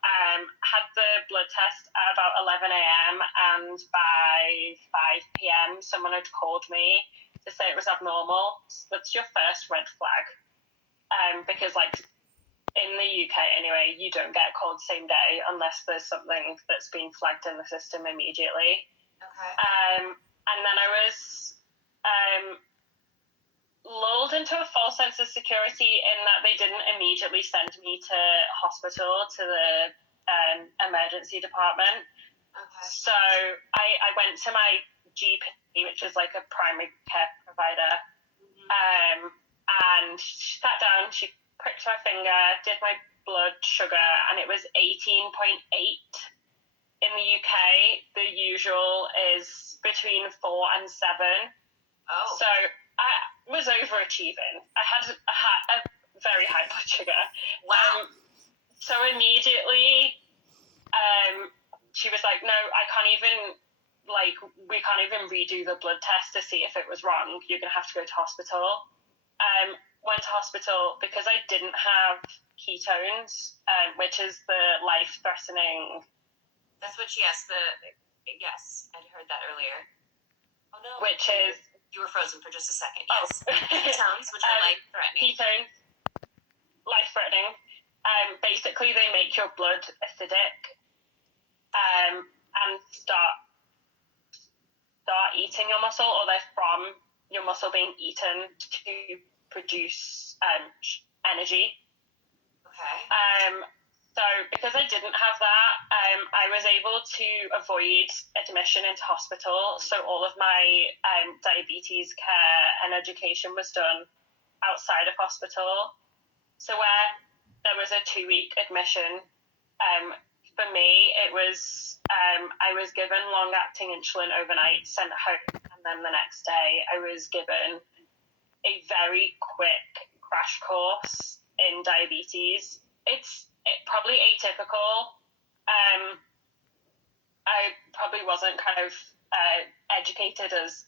Had the blood test at about 11 a.m. and by 5 p.m. someone had called me to say it was abnormal. That's your first red flag. Because like in the UK anyway, you don't get called same day unless there's something that's been flagged in the system immediately. Okay. And then I was lulled into a false sense of security in that they didn't immediately send me to hospital, to the emergency department. Okay. So I went to my GP, which is like a primary care provider, and she sat down, she pricked my finger, did my blood sugar, and it was 18.8. In the UK, the usual is between 4 and 7. Oh. So I was overachieving. I had a very high blood sugar. Wow. So immediately, she was like, no, we can't even redo the blood test to see if it was wrong. You're going to have to go to hospital. Went to hospital because I didn't have ketones, which is the life-threatening. That's what she asked. Yes, I'd heard that earlier. Oh no. Which is. You were frozen for just a second. Oh. Yes. Ketones, which are life-threatening. Ketones, life-threatening. Basically, they make your blood acidic, and start eating your muscle, or they're from your muscle being eaten to produce energy. Okay. So because I didn't have that, I was able to avoid admission into hospital. So all of my diabetes care and education was done outside of hospital. So where there was a 2-week admission, for me, it was I was given long-acting insulin overnight, sent home, and then the next day I was given a very quick crash course in diabetes. It's probably atypical. I probably wasn't kind of educated as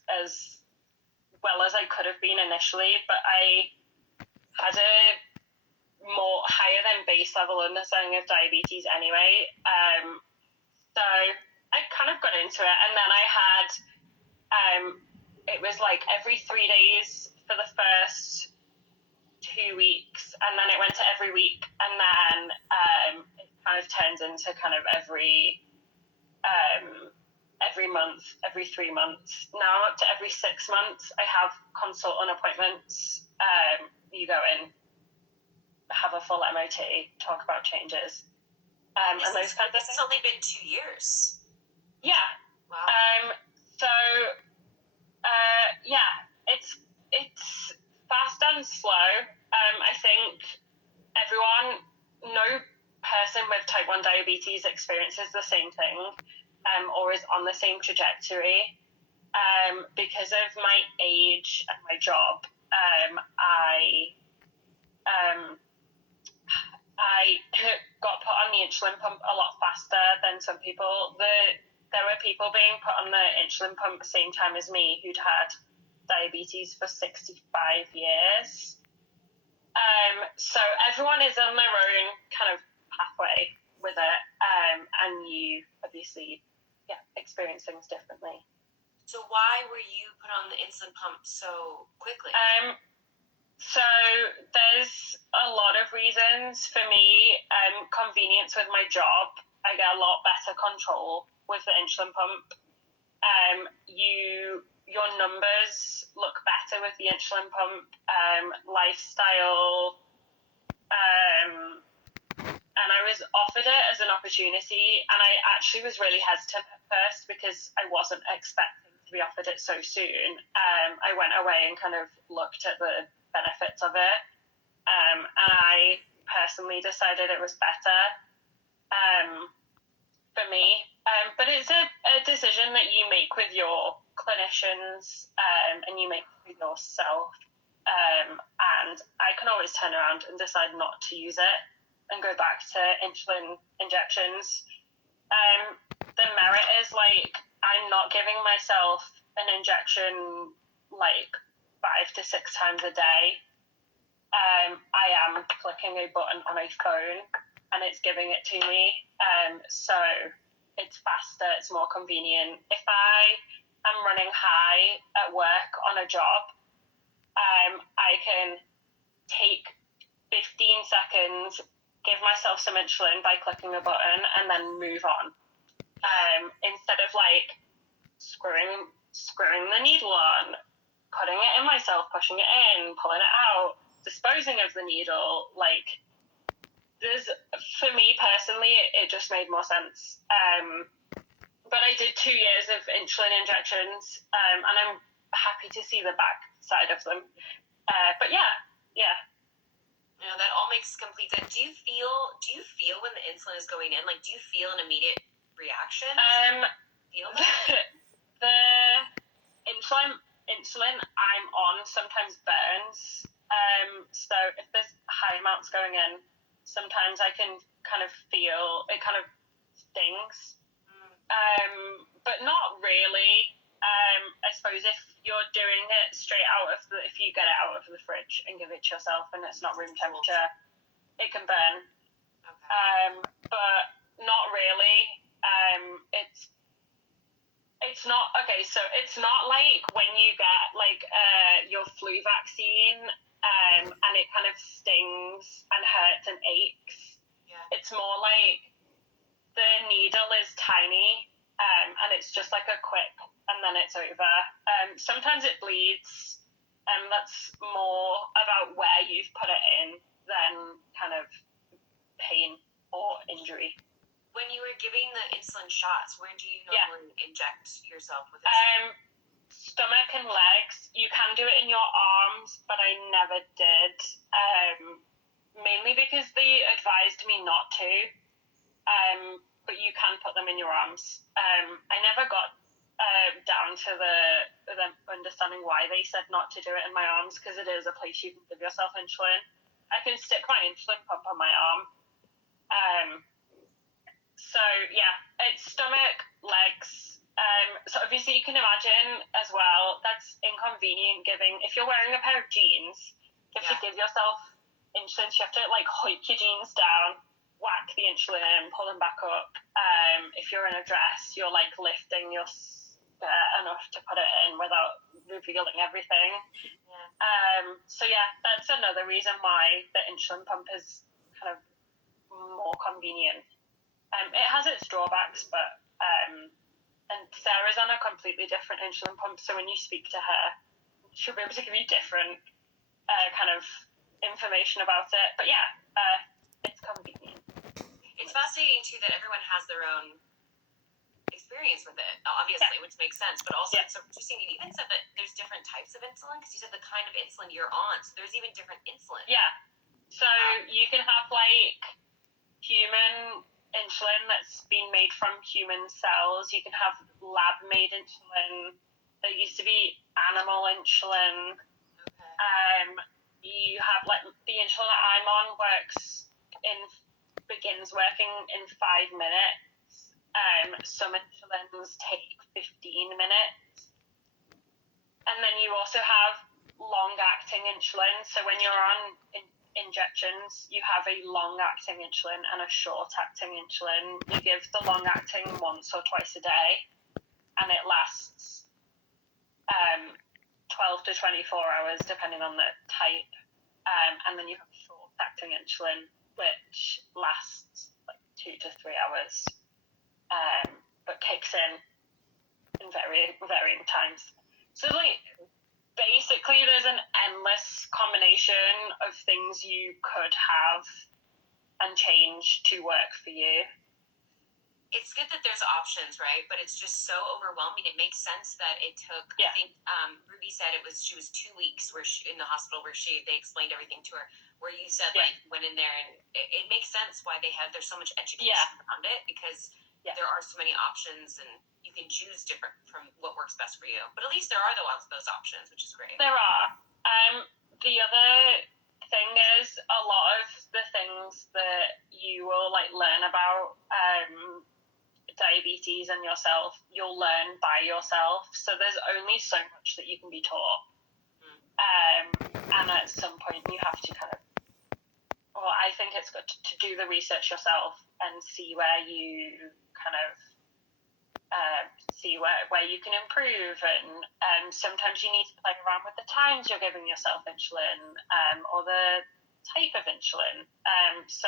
well as I could have been initially, but I had a more higher than base level understanding of diabetes anyway. So I kind of got into it, and then I had it was like every 3 days for the first 2 weeks, and then it went to every week, and then it kind of turned into kind of every month, every 3 months. Now I'm up to every 6 months. I have consultant appointments. You go in, have a full MOT, talk about changes, and those kinds of things. It's only been 2 years. Yeah. Wow. It's fast and slow. I think no person with type 1 diabetes experiences the same thing, or is on the same trajectory. Because of my age and my job, I got put on the insulin pump a lot faster than some people. There were people being put on the insulin pump the same time as me who'd had diabetes for 65 years. So everyone is on their own kind of pathway with it, and you obviously experience things differently. So why were you put on the insulin pump so quickly? So there's a lot of reasons. For me, convenience with my job. I get a lot better control with the insulin pump. Your numbers look better with the insulin pump. Lifestyle. And I was offered it as an opportunity, and I actually was really hesitant at first because I wasn't expecting to be offered it so soon. I went away and kind of looked at the benefits of it, and I personally decided it was better for me. But it's a decision that you make with your clinicians, and you make it yourself. And I can always turn around and decide not to use it and go back to insulin injections. The merit is like I'm not giving myself an injection like 5 to 6 times a day. I am clicking a button on a phone and it's giving it to me. So it's faster, it's more convenient. If I am running high at work on a job, I can take 15 seconds, give myself some insulin by clicking a button, and then move on. Instead of like screwing the needle on, putting it in myself, pushing it in, pulling it out, disposing of the needle, like for me personally, it just made more sense. But I did 2 years of insulin injections, and I'm happy to see the back side of them. But yeah. No, that all makes complete sense. Do you feel when the insulin is going in? Like, do you feel an immediate reaction? Feel that? The insulin I'm on sometimes burns. So if there's high amounts going in, sometimes I can kind of feel it kind of stings. But not really. I suppose if you're doing it straight if you get it out of the fridge and give it to yourself and it's not room temperature, it can burn. Okay. But not really. It's not okay. So it's not like when you get like your flu vaccine, and it kind of stings and hurts and aches. Yeah. It's more like the needle is tiny, and it's just like a quick, and then it's over. Sometimes it bleeds, and that's more about where you've put it in than kind of pain or injury. When you were giving the insulin shots, where do you normally inject yourself with it? Stomach and legs. You can do it in your arms, but I never did. Mainly because they advised me not to. But you can put them in your arms. I never got down to the understanding why they said not to do it in my arms, because it is a place you can give yourself insulin. I can stick my insulin pump on my arm. So yeah, it's stomach, legs. So obviously you can imagine as well, that's inconvenient giving, if you're wearing a pair of jeans, you have to give yourself insulin, so you have to like hoik your jeans down, whack the insulin in, pull them back up. If you're in a dress, you're like lifting your skirt enough to put it in without revealing everything. So yeah, that's another reason why the insulin pump is kind of more convenient. It has its drawbacks, but and Sarah's on a completely different insulin pump, so when you speak to her, she'll be able to give you different kind of information about it. But yeah, it's convenient. It's fascinating too that everyone has their own experience with it, obviously, which makes sense. But also, it's so interesting. You even said that there's different types of insulin, because you said the kind of insulin you're on. So there's even different insulin. Yeah. So you can have like human insulin that's been made from human cells. You can have lab-made insulin. There used to be animal insulin. Okay. You have like the insulin that I'm on begins working in 5 minutes. Some insulins take 15 minutes. And then you also have long-acting insulin. So when you're on injections, you have a long-acting insulin and a short-acting insulin. You give the long-acting once or twice a day, and it lasts 12 to 24 hours, depending on the type. And then you have short-acting insulin, which lasts like 2 to 3 hours, but kicks in varying times. So like, basically, there's an endless combination of things you could have and change to work for you. It's good that there's options, right? But it's just so overwhelming. It makes sense that it took. I think Ruby said she was 2 weeks in the hospital where they explained everything to her. Where you said like went in there, and it makes sense why there's so much education around it, because Yeah. there are so many options, and you can choose different from what works best for you. But at least there are those options, which is great. There are. The other thing is a lot of the things that you will like learn about diabetes and yourself, you'll learn by yourself. So there's only so much that you can be taught. And at some point you have to kind of, well, I think it's good to do the research yourself and see where you kind of see where you can improve, and sometimes you need to play around with the times you're giving yourself insulin, or the type of insulin. So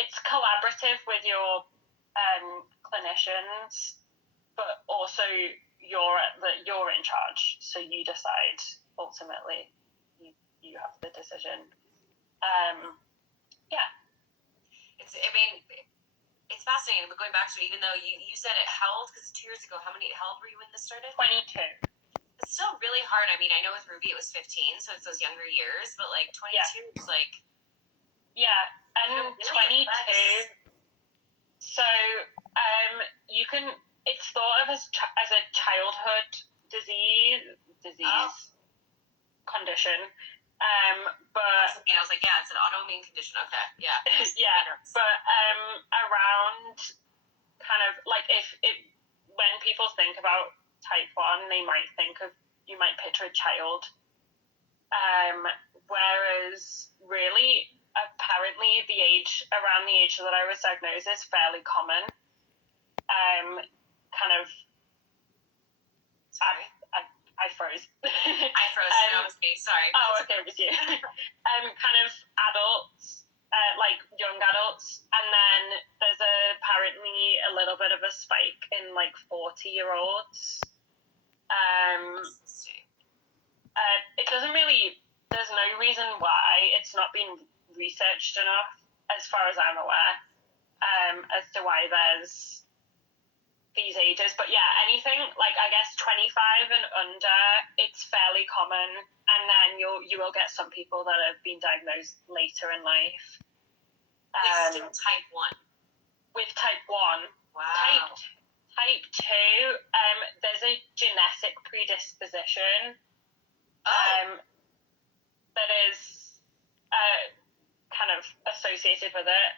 it's collaborative with your clinicians, but also you're in charge, so you decide ultimately. You have the decision. It's fascinating, but going back to it, even though you said it, how old? Because 2 years ago, how old were you when this started? 22. It's still really hard. I mean, I know with Ruby it was 15, so it's those younger years, but like 22 is like... Yeah, and really 22. So you can, it's thought of as a childhood disease condition. But I was like, yeah, it's an autoimmune condition. Okay, yeah. yeah, but around kind of like if when people think about type 1, they might think of, you might picture a child, whereas really apparently around the age that I was diagnosed is fairly common. Kind of sorry. I froze. I froze. No, it was me. Sorry. Oh, okay, it was you. Kind of adults, like young adults, and then there's apparently a little bit of a spike in like 40-year-olds. It doesn't really. There's no reason why it's not been researched enough, as far as I'm aware, as to why there's these ages. But yeah, anything like, I guess 25 and under, it's fairly common, and then you will get some people that have been diagnosed later in life. With type 1. With type 1. Wow. Type 2, there's a genetic predisposition that is kind of associated with it.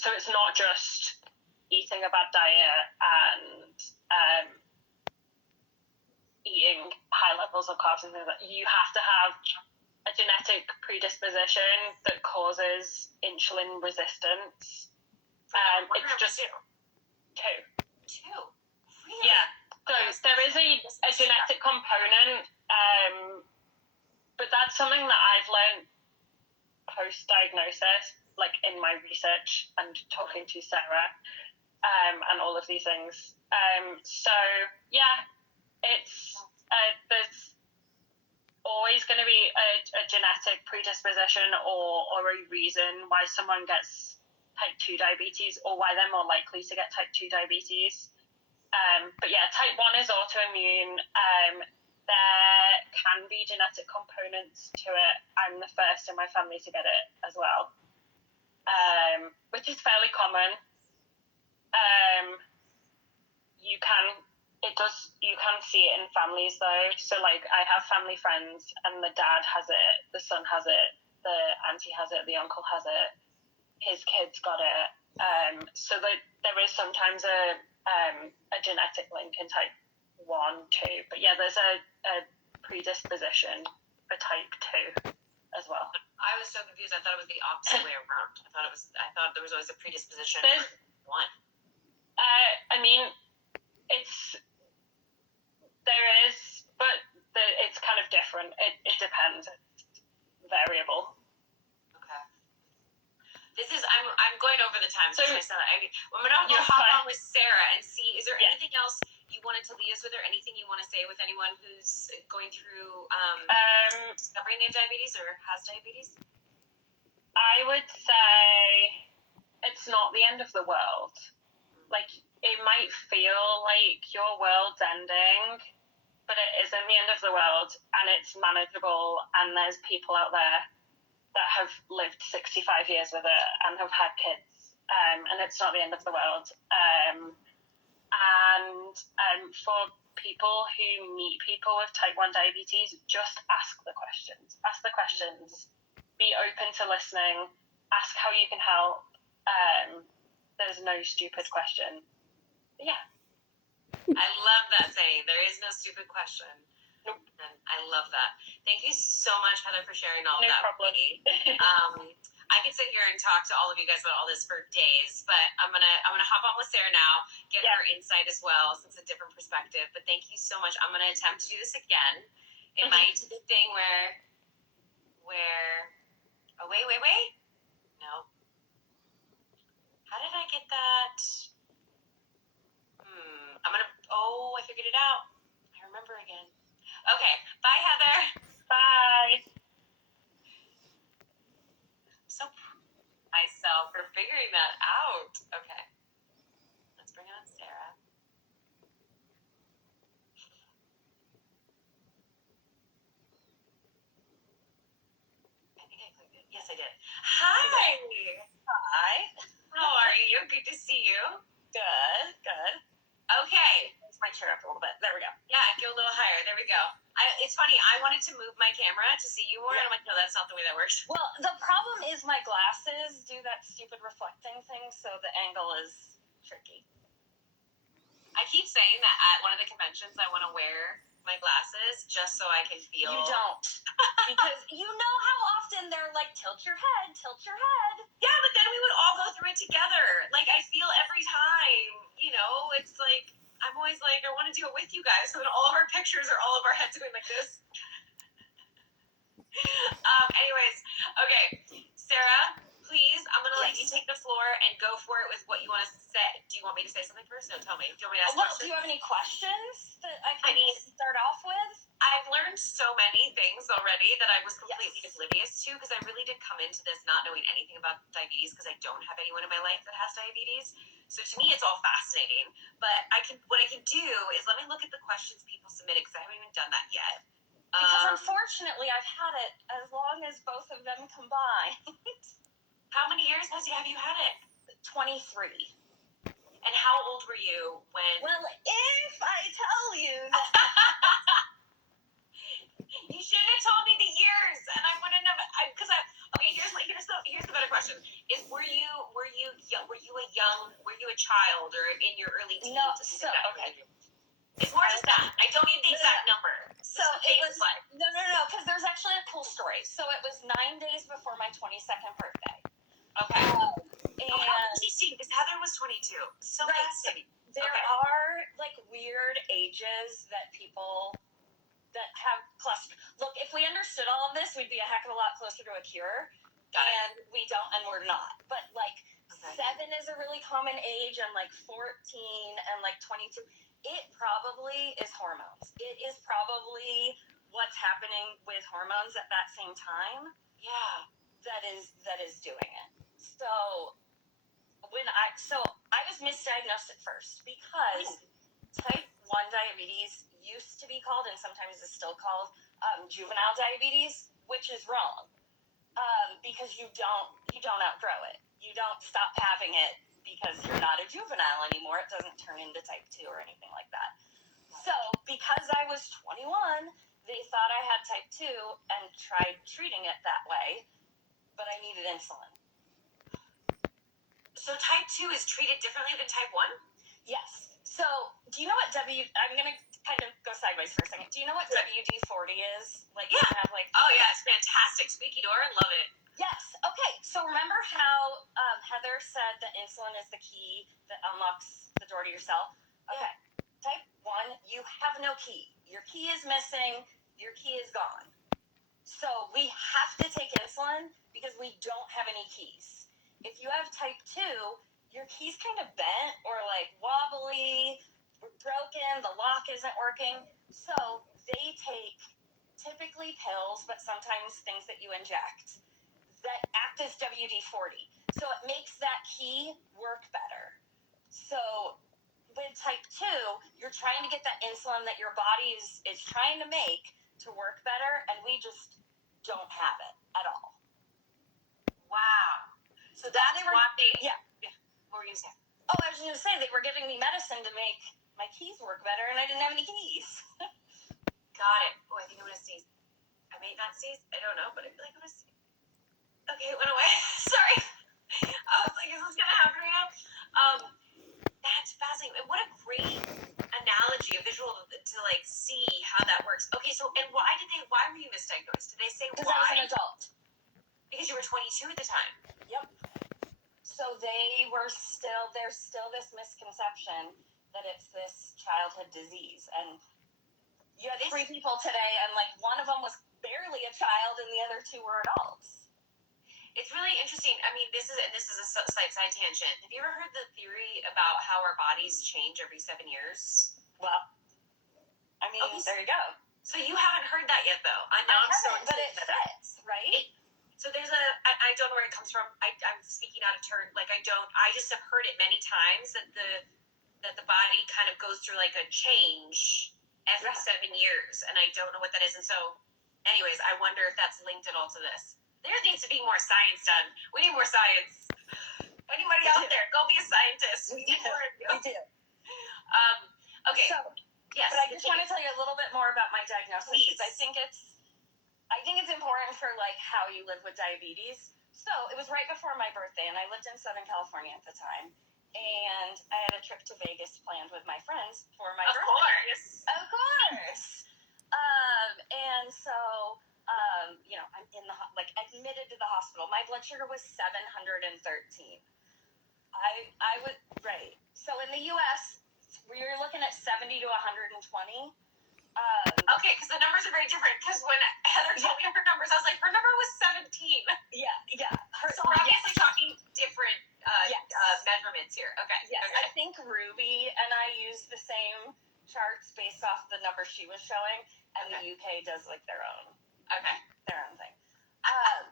So it's not just eating a bad diet and eating high levels of carbs and things like that. You have to have a genetic predisposition that causes insulin resistance. It's just 2. Really? Yeah. So there is a genetic component, but that's something that I've learned post-diagnosis, like in my research and talking to Sarah, and all of these things. So yeah, it's there's always going to be a genetic predisposition or a reason why someone gets type 2 diabetes, or why they're more likely to get type 2 diabetes. But yeah, type 1 is autoimmune. There can be genetic components to it. I'm the first in my family to get it as well, which is fairly common. You can see it in families though. So like, I have family friends and the dad has it, the son has it, the auntie has it, the uncle has it, his kids got it. So that there is sometimes a genetic link in type 1 too. But yeah, there's a predisposition for type 2 as well. I was so confused. I thought it was the opposite way around. I thought there was always a predisposition There's, for 1. I mean, there is, but it's kind of different. It depends. It's variable. Okay. I'm going over the time. So I'm gonna you're hop fine. on with Sarah and see. Is there Yeah. anything else you wanted to lead us with, or anything you want to say with anyone who's going through discovering they have diabetes or has diabetes? I would say it's not the end of the world. Like, it might feel like your world's ending, but it isn't the end of the world, and it's manageable, and there's people out there that have lived 65 years with it and have had kids, and it's not the end of the world. And for people who meet people with type 1 diabetes, just ask the questions. Ask the questions. Be open to listening. Ask how you can help. There's no stupid question. But yeah. I love that saying. There is no stupid question. Nope. And I love that. Thank you so much, Heather, for sharing all No that problem. with me. I could sit here and talk to all of you guys about all this for days, but I'm gonna hop on with Sarah now, get her insight as well, since it's a different perspective. But thank you so much. I'm gonna attempt to do this again. It might do the thing where oh wait. No. How did I get that? I figured it out. I remember again. Okay. Bye, Heather. Bye. So proud of myself for figuring that out. Okay. Let's bring on Sarah. I think I clicked it. Yes, I did. Hi. Hi. How are you? Good to see you. Good. Okay. Raise my chair up a little bit. There we go. Yeah, go a little higher. There we go. It's funny. I wanted to move my camera to see you more, and I'm like, no, that's not the way that works. Well, the problem is my glasses do that stupid reflecting thing, so the angle is tricky. I keep saying that at one of the conventions I want to wear my glasses just so I can feel. You don't. Because you know how often they're like, tilt your head. Yeah, but then we would all go through it together. Like, I feel every time, it's like, I'm always like, I want to do it with you guys. So then all of our pictures are all of our heads going like this. Anyways, okay. Sarah, please, I'm going to let you take the floor and go for it with what you want to say. Do you want me to say something first? No, tell me. Do you want me to ask Well, questions? do you have any questions that I can start off with? I've learned so many things already that I was completely oblivious to, because I really did come into this not knowing anything about diabetes, because I don't have anyone in my life that has diabetes. So to me, it's all fascinating. But what I can do is let me look at the questions people submitted, because I haven't even done that yet. Because unfortunately, I've had it as long as both of them combined. How many years have you had it? 23. And how old were you when? Well, if I tell you. You shouldn't have told me the years, and I wouldn't have. Okay, here's the better question: is were you a child or in your early teens? No, so okay. It's more just that. I don't need the exact number. So it was no, because there's actually a cool story. So it was 9 days before my 22nd birthday. Okay. And because Heather was 22. So there are like weird ages that people that have cluster. Look, if we understood all of this, we'd be a heck of a lot closer to a cure. And we don't, and we're not. But like 7 is a really common age, and like 14 and like 22. It probably is hormones. It is probably what's happening with hormones at that same time. Yeah. That is doing it. So I was misdiagnosed at first because type 1 diabetes used to be called, and sometimes is still called, juvenile diabetes, which is wrong. Because you don't outgrow it. You don't stop having it because you're not a juvenile anymore. It doesn't turn into type 2 or anything like that. So because I was 21, they thought I had type 2 and tried treating it that way, but I needed insulin. So type 2 is treated differently than type 1? Yes. So do you know what I'm going to kind of go sideways for a second. Do you know what WD-40 is? Like, yeah. You have like. Oh yeah, it's fantastic. Squeaky door, love it. Yes. Okay. So remember how Heather said that insulin is the key that unlocks the door to your cell? Okay. Yeah. Type 1, you have no key. Your key is missing. Your key is gone. So we have to take insulin because we don't have any keys. If you have type 2, your key's kind of bent or like wobbly, broken, the lock isn't working. So they take typically pills, but sometimes things that you inject that act as WD-40. So it makes that key work better. So with type 2, you're trying to get that insulin that your body is trying to make to work better, and we just don't have it at all. Wow. So that's why yeah. What were you saying? Oh, I was going to say they were giving me medicine to make my keys work better, and I didn't have any keys. Got it. Oh, I think I'm gonna sneeze. I may not sneeze. I don't know, but I feel like I'm gonna sneeze. Okay, it went away. Sorry. I was like, is this gonna happen right now? That's fascinating. And what a great analogy, a visual to like see how that works. Okay, so and why were you misdiagnosed? Did they say Because I was why? an adult. Because you were 22 at the time. Yep. So there's still this misconception that it's this childhood disease. And you had 3 people today, and like one of them was barely a child, and the other 2 were adults. It's really interesting. I mean, this is a side tangent. Have you ever heard the theory about how our bodies change every 7 years? Well, I mean, Okay. there you go. So you haven't heard that yet, though. I know I I'm so haven't, but it fits, right? So there's I don't know where it comes from. I'm speaking out of turn. Like I just have heard it many times that the body kind of goes through like a change every 7 years, and I don't know what that is. And so, anyways, I wonder if that's linked at all to this. There needs to be more science done. We need more science. Anybody out there, go be a scientist. We need more of you. We do. Okay. So, yes. but I just want to tell you a little bit more about my diagnosis, because I think it's important for like how you live with diabetes. So it was right before my birthday, and I lived in Southern California at the time, and I had a trip to Vegas planned with my friends for my birthday. Of course. And so, I'm admitted to the hospital. My blood sugar was 713. I was right. So in the U.S., we were looking at 70 to 120. Okay, because the numbers are very different. Because when Heather told me her numbers, I was like, her number was 17. Yeah. So we're obviously talking different measurements here. Okay. Yes, okay. I think Ruby and I used the same charts based off the numbers she was showing, and the UK does like their own thing.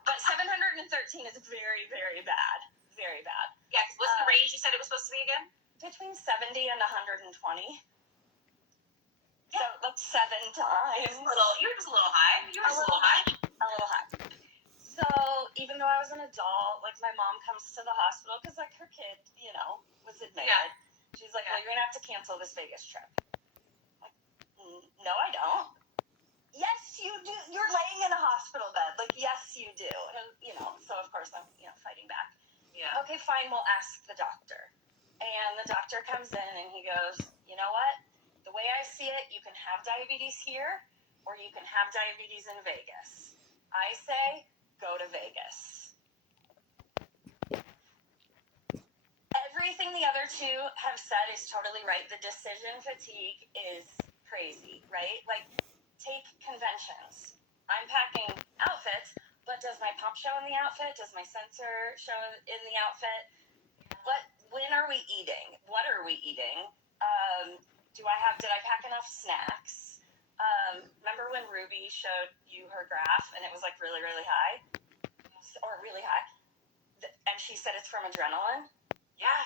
But 713 is very, very bad. Very bad. Yeah, what's the range you said it was supposed to be again? Between 70 and 120. So that's 7 times. You're just a little high. A little high. So even though I was an adult, like my mom comes to the hospital because like her kid, was admitted. Yeah. She's like, well, you're gonna have to cancel this Vegas trip. Like, no, I don't. Yes, you do. You're laying in a hospital bed. Like, yes, you do. And so of course I'm, fighting back. Yeah. Okay, fine. We'll ask the doctor. And the doctor comes in and he goes, you know what? The way I see it, you can have diabetes here or you can have diabetes in Vegas. I say, go to Vegas. Everything the other 2 have said is totally right. The decision fatigue is crazy, right? Like, take conventions. I'm packing outfits, but does my pump show in the outfit? Does my sensor show in the outfit? When are we eating? What are we eating? Did I pack enough snacks? Remember when Ruby showed you her graph and it was like really, really high? Or really high? And she said it's from adrenaline? Yeah.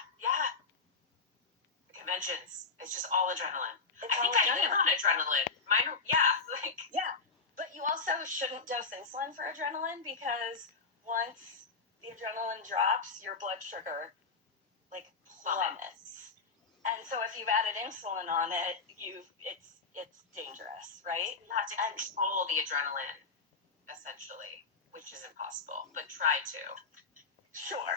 The conventions. It's just all adrenaline. I think I live on adrenaline. Mine, Yeah, but you also shouldn't dose insulin for adrenaline because once the adrenaline drops, your blood sugar plummets. And so if you've added insulin on it, it's dangerous, right? You have to control the adrenaline, essentially, which is impossible, but try to. Sure.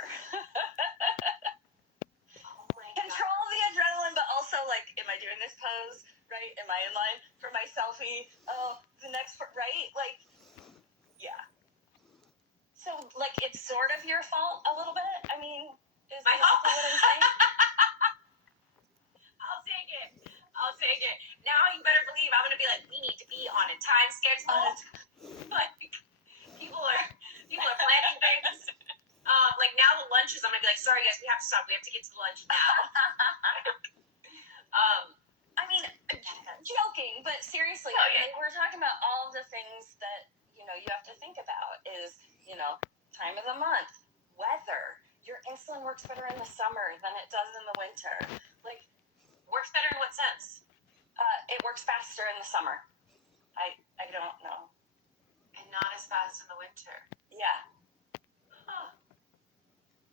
Oh my Control the adrenaline, but also am I doing this pose? Right? Am I in line for my selfie? Oh, the next part, right? Yeah. So, it's sort of your fault a little bit. I mean, is my fault? What I'm saying? I'll take it. Now you better believe I'm gonna be like, we need to be on a time schedule. People are planning things. Now the lunches, I'm gonna be like, sorry guys, we have to stop. We have to get to the lunch now. I mean, joking, but seriously, we're talking about all the things that you have to think about is time of the month, weather. Your insulin works better in the summer than it does in the winter. Works better in what sense? It works faster in the summer. I don't know. And not as fast in the winter. Yeah. Huh.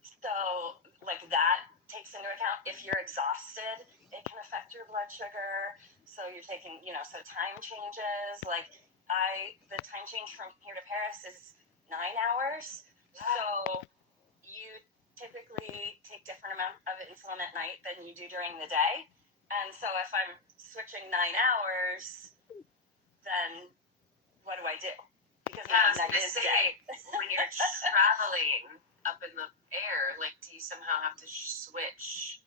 So, that takes into account if you're exhausted, it can affect your blood sugar. So you're taking, so time changes. Like the time change from here to Paris is 9 hours. So you typically take different amount of insulin at night than you do during the day. And so if I'm switching 9 hours, then what do I do? Because Yeah, I was my gonna night is say, day. when you're traveling up in the air, like, do you somehow have to switch?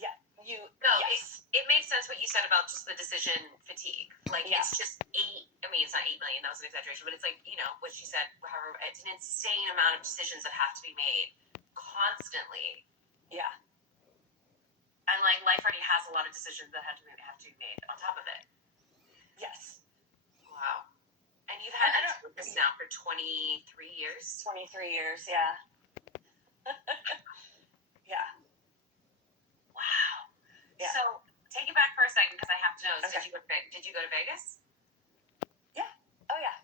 Yeah, No, yes. it makes sense what you said about just the decision fatigue. Like, Yeah. it's just it's not 8 million, that was an exaggeration, but it's like, what she said, however, it's an insane amount of decisions that have to be made constantly. Yeah. And, like, life already has a lot of decisions that have to be made on top of it. Yes. Wow. And you've had I don't- this now for 23 years? 23 years, yeah. Yeah. Wow. Yeah. So, take it back for a second, because I have to know, Okay. did you go to Vegas? Oh yeah.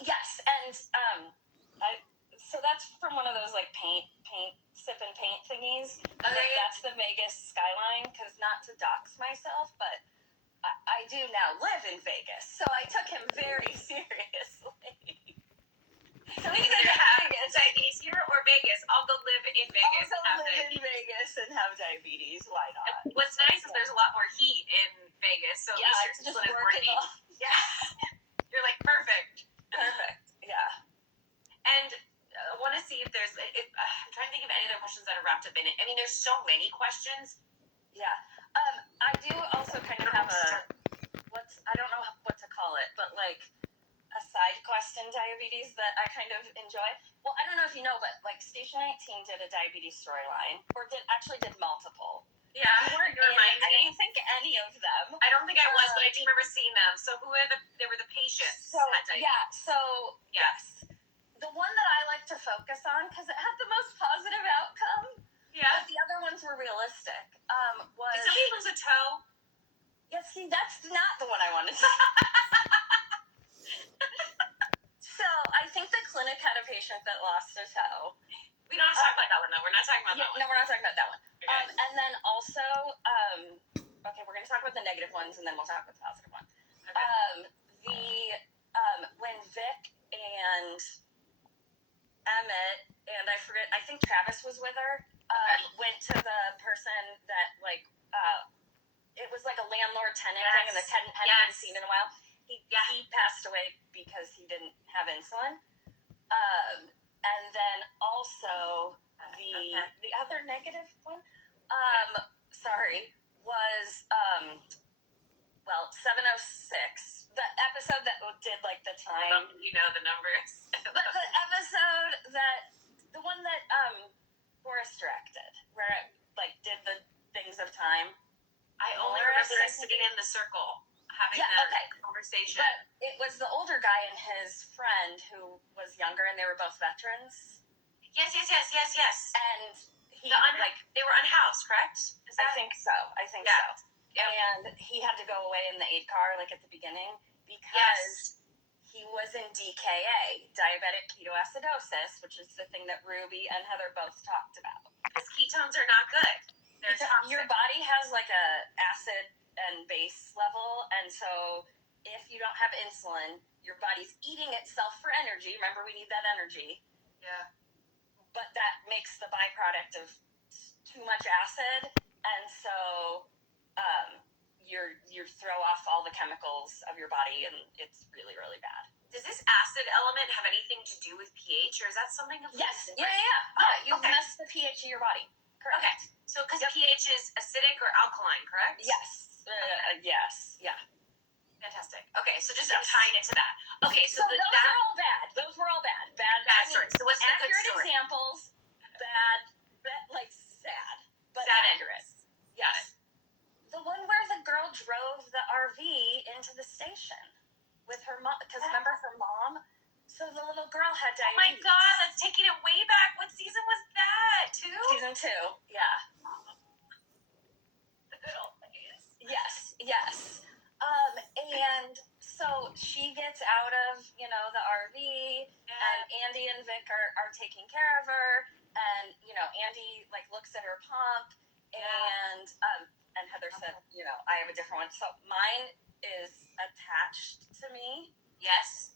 Yes, and so that's from one of those like paint sip and paint thingies. Oh, Like, yeah. that's the Vegas skyline, because not to dox myself, but I do now live in Vegas, so I took him very seriously. So You he's either in have Vegas. diabetes here or Vegas. I'll go live in Vegas. Also and have live in diabetes. Vegas and have diabetes. Why not? What's nice is there's a lot more heat in Vegas, so at Yeah, least it's your just insulin is more working heat. off. Yeah. You're like, perfect. Perfect. Yeah. And I want to see if there's, I'm trying to think of any other questions that are wrapped up in it. I mean, there's so many questions. Yeah. I do also kind of have I don't know what to call it, but like a side quest in diabetes that I kind of enjoy. Well, I don't know if you know, but like Station 19 did a diabetes storyline, or did multiple. Yeah, You weren't you remind I me. don't think any of them. I don't think I was, but I do remember seeing them. So they were the patients. So at diabetes. yeah, so Yeah. yes, the one that I like to focus on because it had the most positive outcome, Yeah. but the other ones were realistic. Was Did somebody lose a toe? yes, see, that's not the one I wanted to. So I think the clinic had a patient that lost a toe. We don't have to talk about that one, though. We're not talking about that one. No, we're not talking about that one. Okay. And then also, okay, we're going to talk about the negative ones, and then we'll talk about the positive one. Okay. When Vic and Emmett, and I forget, I think Travis was with her, went to the person that, like, it was like a landlord-tenant thing, and the tenant hadn't been seen in a while. He passed away because he didn't have insulin. And then also the other negative one, was 706. The episode that did like the time. You know the numbers. But the episode the one that Boris directed, where it like did the things of time. I only Boris, remember I us think sitting in the circle having conversation. But it was the older guy and his friend who was younger, and they were both veterans. Yes. And he they were unhoused, correct? Is that? I think so. Yeah. Yeah. And he had to go away in the aid car, like at the beginning, because he was in DKA, diabetic ketoacidosis, which is the thing that Ruby and Heather both talked about. Because ketones are not good. They're toxic. Your body has like a acid and base level, and so if you don't have insulin, your body's eating itself for energy. Remember, we need that energy. Yeah. But that makes the byproduct of too much acid, and so you throw off all the chemicals of your body, and it's really, really bad. Does this acid element have anything to do with pH, or is that something completely Yes. different? Yeah. You okay. mess the pH of your body. Correct. Okay. So, because pH is acidic or alkaline, correct? Yes. Yes. Yeah. Fantastic. Okay, so just tying it to that. Okay, so, those are all bad. Those were all bad. Bad stories. So what's the good accurate story? examples? Bad, like sad, but Sad accurate. Yes. The one where the girl drove the RV into the station with her mom, because remember her mom. So the little girl had diabetes. Oh my God, that's taking it way back. What season was that? 2? Season 2. Yeah. The good old days. Yes. And so she gets out of, the RV, and Andy and Vic are taking care of her, and Andy like looks at her pump, and Heather said, I have a different one. So mine is attached to me. Yes.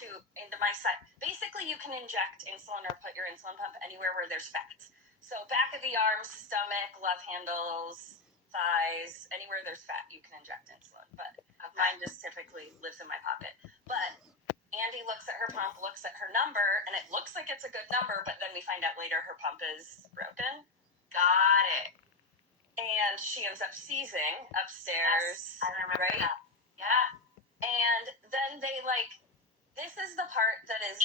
Into my side. Basically, you can inject insulin or put your insulin pump anywhere where there's fat. So back of the arms, stomach, love handles, thighs, anywhere there's fat, you can inject insulin. But mine just typically lives in my pocket. But Andy looks at her pump, looks at her number, and it looks like it's a good number, but then we find out later her pump is broken. Got it. And she ends up seizing upstairs. Yes, I remember right? that. Yeah. And then they this is the part that is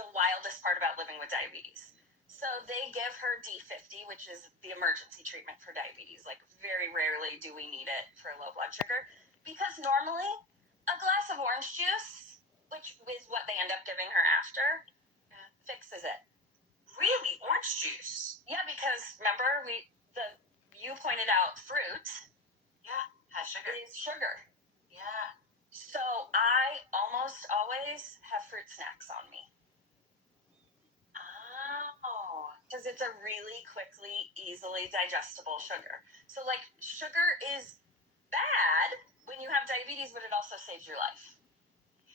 the wildest part about living with diabetes. So they give her D50, which is the emergency treatment for diabetes. Like, very rarely do we need it for low blood sugar, because normally a glass of orange juice, which is what they end up giving her after, fixes it. Really? Orange juice? Yeah, because remember you pointed out fruit. Yeah, has sugar. Is sugar. Yeah. So I almost always have fruit snacks on me. Oh. Because it's a really quickly, easily digestible sugar. So, sugar is bad when you have diabetes, but it also saves your life.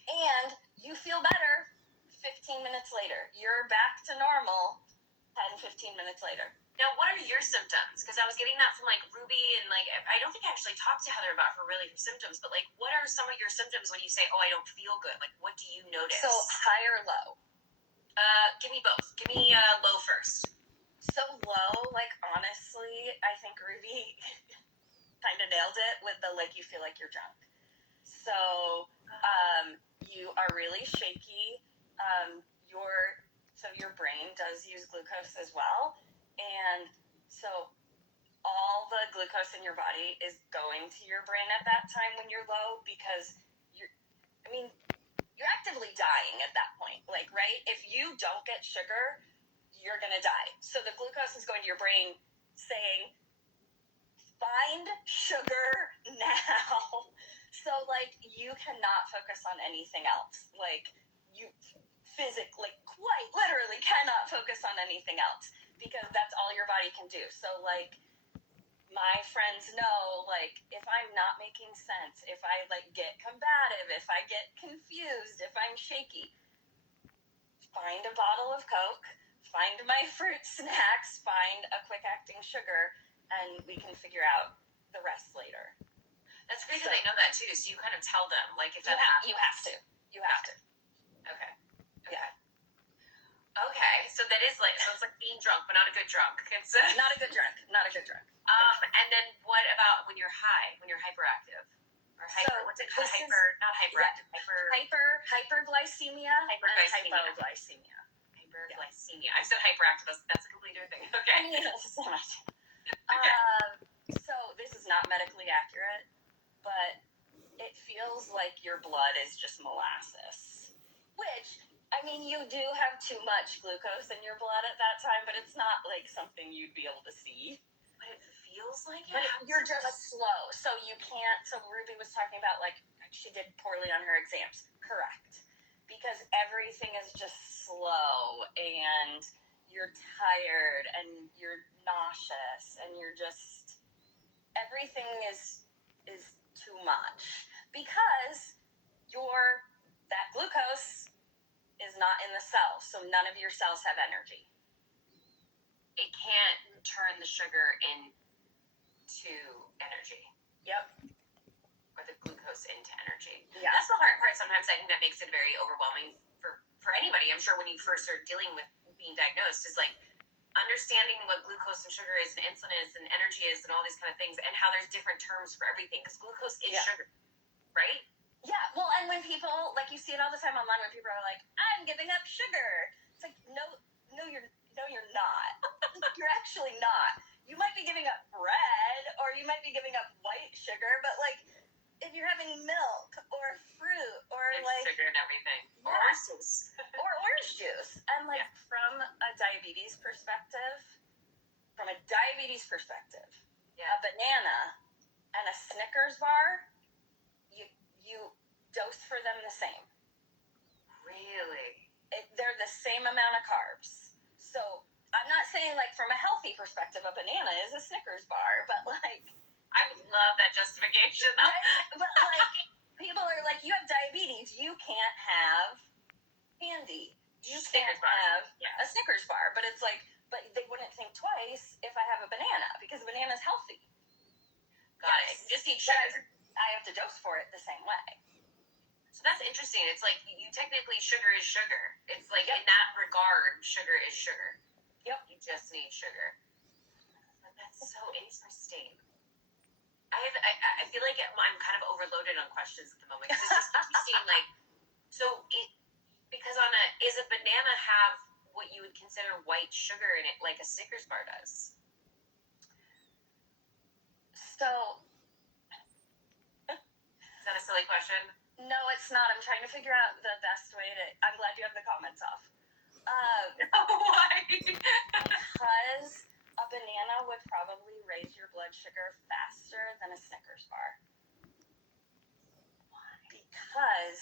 And you feel better 15 minutes later. You're back to normal 10, 15 minutes later. Now, what are your symptoms? Because I was getting that from Ruby, and I don't think I actually talked to Heather about her symptoms, but what are some of your symptoms when you say, oh, I don't feel good? What do you notice? So high or low? Give me both. Give me low first. So low, honestly, I think Ruby kind of nailed it with the you feel like you're drunk. So you are really shaky. Your brain does use glucose as well. And so all the glucose in your body is going to your brain at that time when you're low, because you're actively dying at that point. Right? If you don't get sugar, you're going to die. So the glucose is going to your brain saying, find sugar now. So you cannot focus on anything else. You physically, quite literally, cannot focus on anything else, because that's all your body can do. So my friends know, if I'm not making sense, if I get combative, if I get confused, if I'm shaky, find a bottle of Coke, find my fruit snacks, find a quick acting sugar, and we can figure out the rest later. That's great that they know that too. So you kind of tell them, if that happens. You have to. You have to. Okay. Yeah. Okay. So that is so it's like being drunk, but not a good drunk. It's not a good drunk. Not a good drunk. And then what about when you're high? When you're hyperactive? Or what's it called? Not hyperactive. Hyperglycemia. Hyperglycemia. And hypoglycemia. Hyperglycemia. I said hyperactive. That's a completely different thing. Okay. So this is not medically accurate, but it feels like your blood is just molasses. Which, you do have too much glucose in your blood at that time, but it's not something you'd be able to see. But it feels like it. But you're just slow. So you can't. So Ruby was talking about she did poorly on her exams. Correct. Because everything is just slow, and you're tired, and you're nauseous, and you're just, everything is too much, because that glucose is not in the cells, so none of your cells have energy. It can't turn the sugar into energy. Yep. Or the glucose into energy. Yeah. That's the hard part. Sometimes I think that makes it very overwhelming for anybody. I'm sure when you first are dealing with being diagnosed, is understanding what glucose and sugar is, and insulin is, and energy is, and all these kind of things, and how there's different terms for everything, because glucose is sugar, right? Yeah, well, and when people, you see it all the time online, when people are like, I'm giving up sugar. It's no, you're not. You're actually not. You might be giving up bread, or you might be giving up white sugar, but if you're having milk or fruit or sugar and everything, or orange juice, and from a diabetes perspective, a banana and a Snickers bar, you dose for them the same. Really? They're the same amount of carbs. saying, like, from a healthy perspective, a banana is a Snickers bar, but, like, I would love that justification. right? But, like, people are like, you have diabetes, you can't have candy. You Snickers can't bar. have Yeah. a Snickers bar. But it's like, but they wouldn't think twice if I have a banana, because a banana's healthy. Got it. You just need sugar. I have to dose for it the same way. So that's interesting. It's like you technically sugar is sugar. It's like Yep. in that regard, sugar is sugar. Yep. You just need sugar. But that's so interesting. I feel like I'm kind of overloaded on questions at the moment because it's just interesting. Like, because is a banana have what you would consider white sugar in it, like a Snickers bar does? So, Is that a silly question? no, it's not. I'm trying to figure out the best way to. I'm glad you have the comments off. Why? Because a banana would probably raise your blood sugar faster than a Snickers bar. Why? Because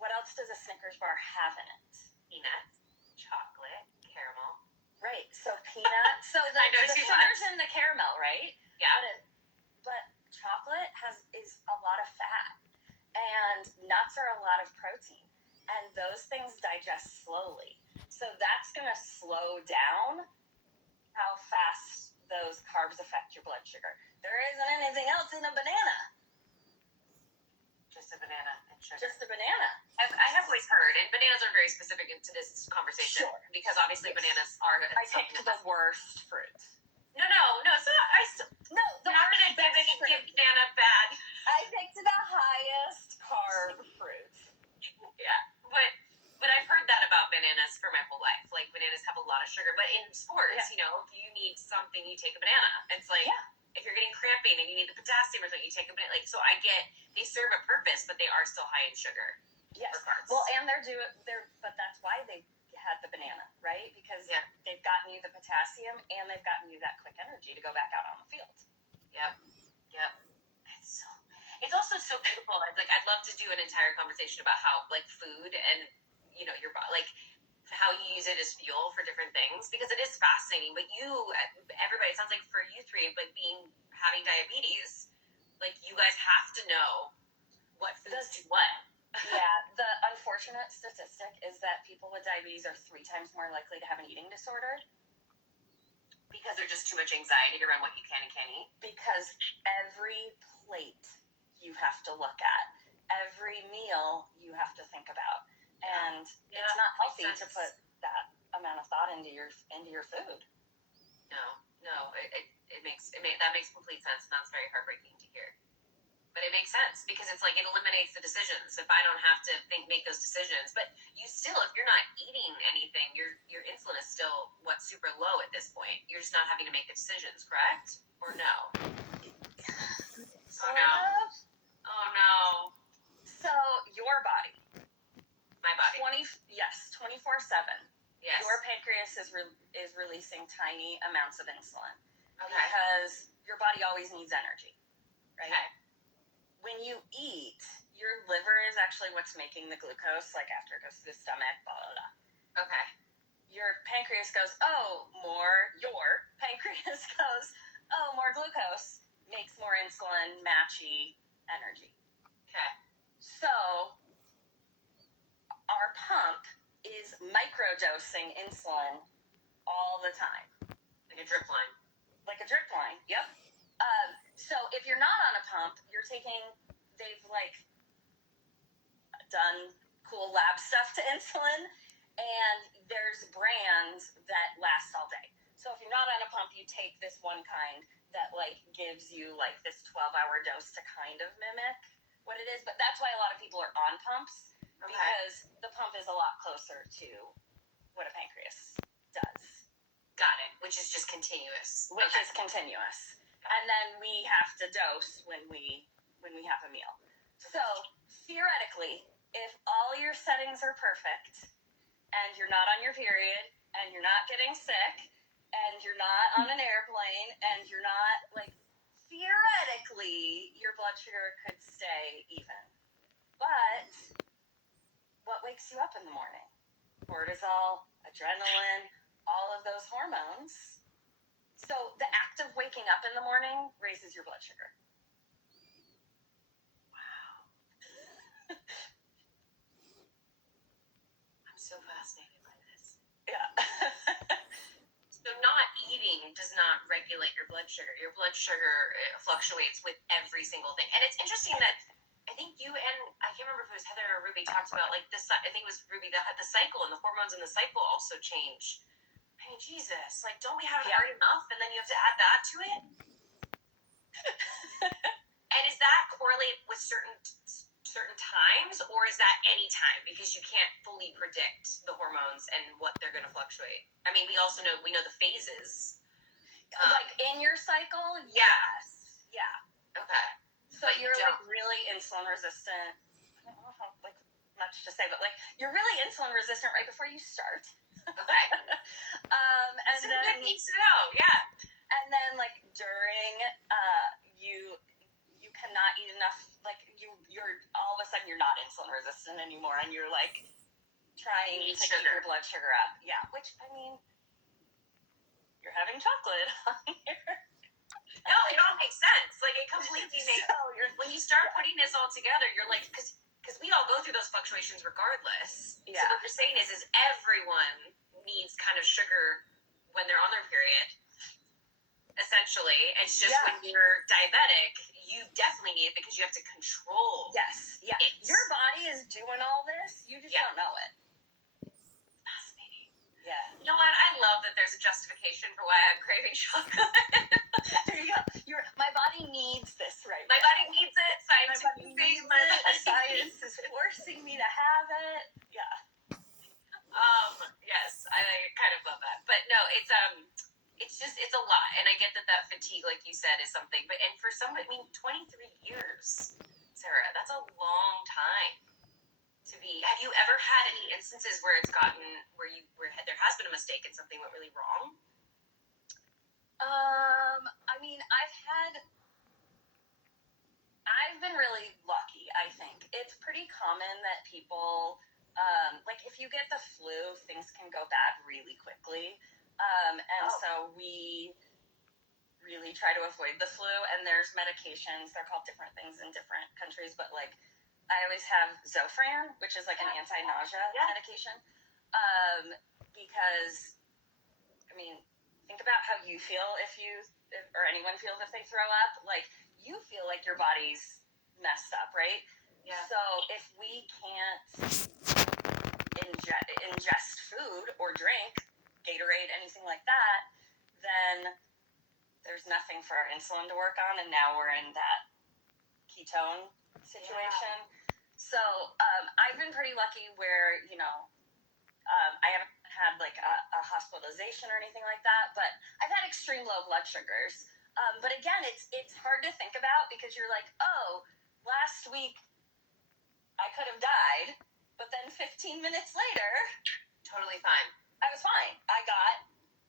what else does a Snickers bar have in it? Peanuts, chocolate, caramel. Right. So peanut. So the I know too sugar's much. in the caramel, right? Yeah. But chocolate is a lot of fat, and nuts are a lot of protein, and those things digest slowly. So that's going to slow down how fast those carbs affect your blood sugar. There isn't anything else in a banana. Just a banana and sugar. Just a banana. I have always heard, and bananas are very specific to this conversation Sure. because obviously bananas are. I picked the worst fruit. No, it's not. No, the I'm not worst gonna best give fruit. banana bad. I picked the highest carb fruit. Yeah, but I've heard that about bananas for my whole life. Like bananas have a lot of sugar, but in sports, Yeah. if you need something, you take a banana. It's like if you're getting cramping and you need the potassium or something, you take a banana. Like so, I get they serve a purpose, but they are still high in sugar. Yes. Or carbs. Well, and but that's why they had the banana, right? Because they've gotten you the potassium and they've gotten you that quick energy to go back out on the field. Yep. It's also so beautiful. I'd love to do an entire conversation about how like food and your body, like how you use it as fuel for different things because it is fascinating. But everybody, it sounds like for you three, like having diabetes, like you guys have to know what foods do what. Yeah, the unfortunate statistic is that people with diabetes are 3 times more likely to have an eating disorder Because there's just too much anxiety around what you can and can't eat. because every plate you have to look at, every meal you have to think about, and it's not healthy to put that amount of thought into your food. No, that makes complete sense, and that's very heartbreaking to hear. But it makes sense because it's like it eliminates the decisions. If I don't have to make those decisions, but you still, if you're not eating anything, your insulin is still super low at this point. You're just not having to make the decisions, correct? Or no? Oh no! Oh no! So your body, My body. 24/7. Yes. Your pancreas is releasing tiny amounts of insulin Okay. because your body always needs energy, right? Okay. When you eat, your liver is actually what's making the glucose, like after it goes to the stomach, blah, blah, blah. Okay. Your pancreas goes, oh, more. Your pancreas goes, oh, more glucose makes more insulin, matchy energy. Okay. So our pump is microdosing insulin all the time. Like a drip line. Like a drip line. Yep. So if you're not on a pump, they've like done cool lab stuff to insulin, and there's brands that last all day. So if you're not on a pump, you take this one kind that like gives you like this 12-hour dose to kind of mimic what it is. But that's why a lot of people are on pumps, because the pump is a lot closer to what a pancreas does. Got it. Which is just continuous. Which is continuous. And then we have to dose when we have a meal. So theoretically, if all your settings are perfect and you're not on your period and you're not getting sick and you're not on an airplane and you're not like, theoretically your blood sugar could stay even. But what wakes you up in the morning? Cortisol, adrenaline, all of those hormones. So the act of waking up in the morning raises your blood sugar. I'm so fascinated by this. Yeah. So not eating does not regulate your blood sugar. Your blood sugar fluctuates with every single thing. And it's interesting that I think you and I can't remember if it was Heather or Ruby talked about like this. I think it was Ruby that had the cycle and the hormones in the cycle also change. I mean, Jesus, like don't we have it hard enough, and then you have to add that to it? And is that correlate with certain times, or is that any time because you can't fully predict the hormones and what they're going to fluctuate? I mean, we know the phases. Like in your cycle? Yeah. Yes. Yeah. Okay. So But you you're like don't. really insulin resistant. I don't know how like much to say, but like you're really insulin resistant right before you start. Okay. And So then that needs to know. Yeah. and then like during you cannot eat enough, like you're all of a sudden you're not insulin resistant anymore, and you're like trying You need to keep sugar. your blood sugar up. Yeah, which I mean, you're having chocolate on here. No, it all makes sense. Like it completely makes. So you're When you start putting this all together, you're like, because we all go through those fluctuations regardless. So Yeah. what you're saying is everyone needs kind of sugar when they're on their period. Essentially, it's just Yeah. when you're diabetic, you definitely need it because you have to control. yes, yeah. It's- Your body is doing all this. You just Yeah. don't know it. Fascinating. Yeah. You know what? I love that there's a justification for why I'm craving chocolate. There you go. My body needs this right My now. body needs it. My body Scientifically, needs my it. body Science is forcing me to have it. Yeah. Yes, I kind of love that. But no, it's just it's a lot, and I get that fatigue, like you said, is something. But and for some, I mean, 23 years, Sarah, that's a long time to be. Have you ever had any instances where it's gotten where there has been a mistake and something went really wrong? I mean, I've been really lucky, I think. It's pretty common that people, like if you get the flu, things can go bad really quickly. So we really try to avoid the flu, and there's medications, they're called different things in different countries, but like I always have Zofran, which is like an anti-nausea medication. Because, I mean, think about how you feel or anyone feels if they throw up. Like, you feel like your body's messed up, right? Yeah. So if we can't ingest food or drink, Gatorade, anything like that, then there's nothing for our insulin to work on, and now we're in that ketone situation. Yeah. So I've been pretty lucky where, I haven't had like a hospitalization or anything like that, but I've had extreme low blood sugars. But again, it's hard to think about because you're like, oh, last week I could have died, but then 15 minutes later, Totally fine. I was fine. I got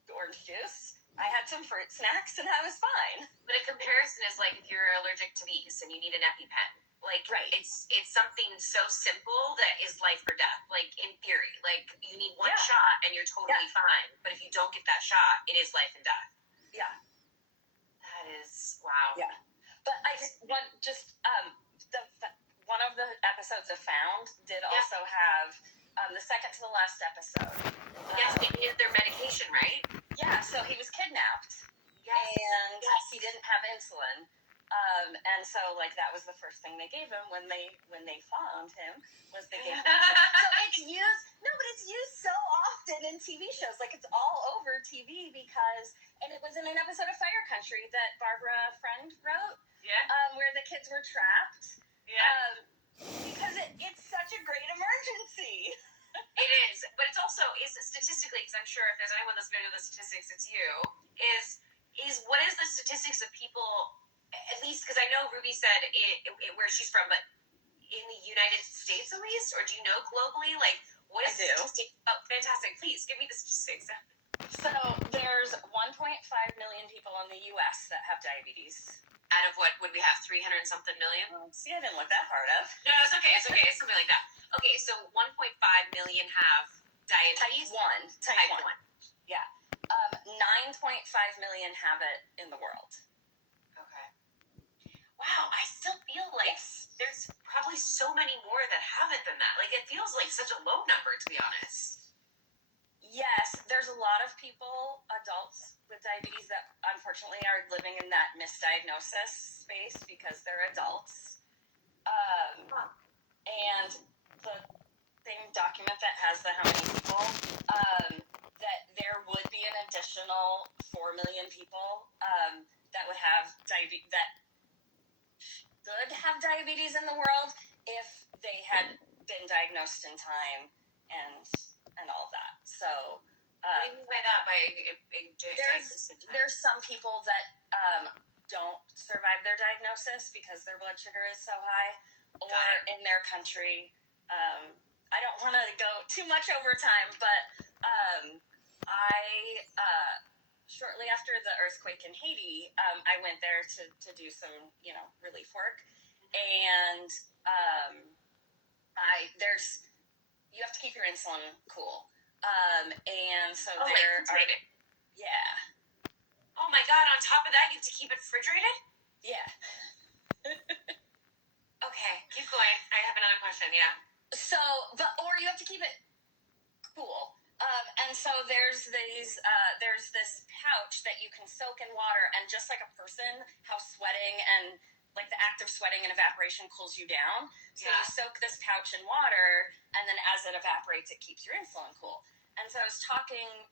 orange juice, I had some fruit snacks, and I was fine. But a comparison is like if you're allergic to bees and you need an EpiPen. Like, right. It's something so simple that is life or death. Like, in theory. Like, you need one Yeah. shot and you're totally fine. But if you don't get that shot, it is life and death. Yeah. That is, wow. Yeah. But one of the episodes of Found did also have the second to the last episode. Yes, they needed their medication, right? Yeah, so he was kidnapped. Yes. And he didn't have insulin. And so like that was the first thing they gave him when they found him was they gave him insulin. So it's used so often in TV shows. Like it's all over TV and it was in an episode of Fire Country that Barbara Friend wrote. Yeah. Where the kids were trapped. Yeah. Because it's such a great emergency. It is. But it's also, statistically, because I'm sure if there's anyone that's been to the statistics, it's you, is what is the statistics of people, at least, because I know Ruby said where she's from, but in the United States at least, or do you know globally? Like, what is the statistic? Oh, fantastic. Please, give me the statistics. So there's 1.5 million people in the U.S. that have diabetes. Out of what would we have, 300 and something million? See, I didn't look that hard up. No, it's okay. It's something like that. Okay, so 1.5 million have diabetes. Type 1. Yeah. 9.5 million have it in the world. Okay. Wow, I still feel like there's probably so many more that have it than that. Like, it feels like such a low number, to be honest. Yes, there's a lot of people, adults with diabetes, that unfortunately are living in that misdiagnosis space because they're adults. And the same document that has the how many people, that there would be an additional 4 million people that would have diabetes, that should have diabetes in the world if they had been diagnosed in time and all that. So What do you mean by that? By diagnosis in time? there's some people that don't survive their diagnosis because their blood sugar is so high, or in their country. I don't want to go too much over time, but shortly after the earthquake in Haiti, I went there to do some, relief work, and you have to keep your insulin cool, and so there are, yeah. Oh my god! On top of that, you have to keep it refrigerated. Yeah. Okay, keep going. I have another question. Yeah. So, or you have to keep it cool. And so there's this pouch that you can soak in water, and just like a person, how sweating and like the act of sweating and evaporation cools you down. So you soak this pouch in water, and then as it evaporates, it keeps your insulin cool. And so I was talking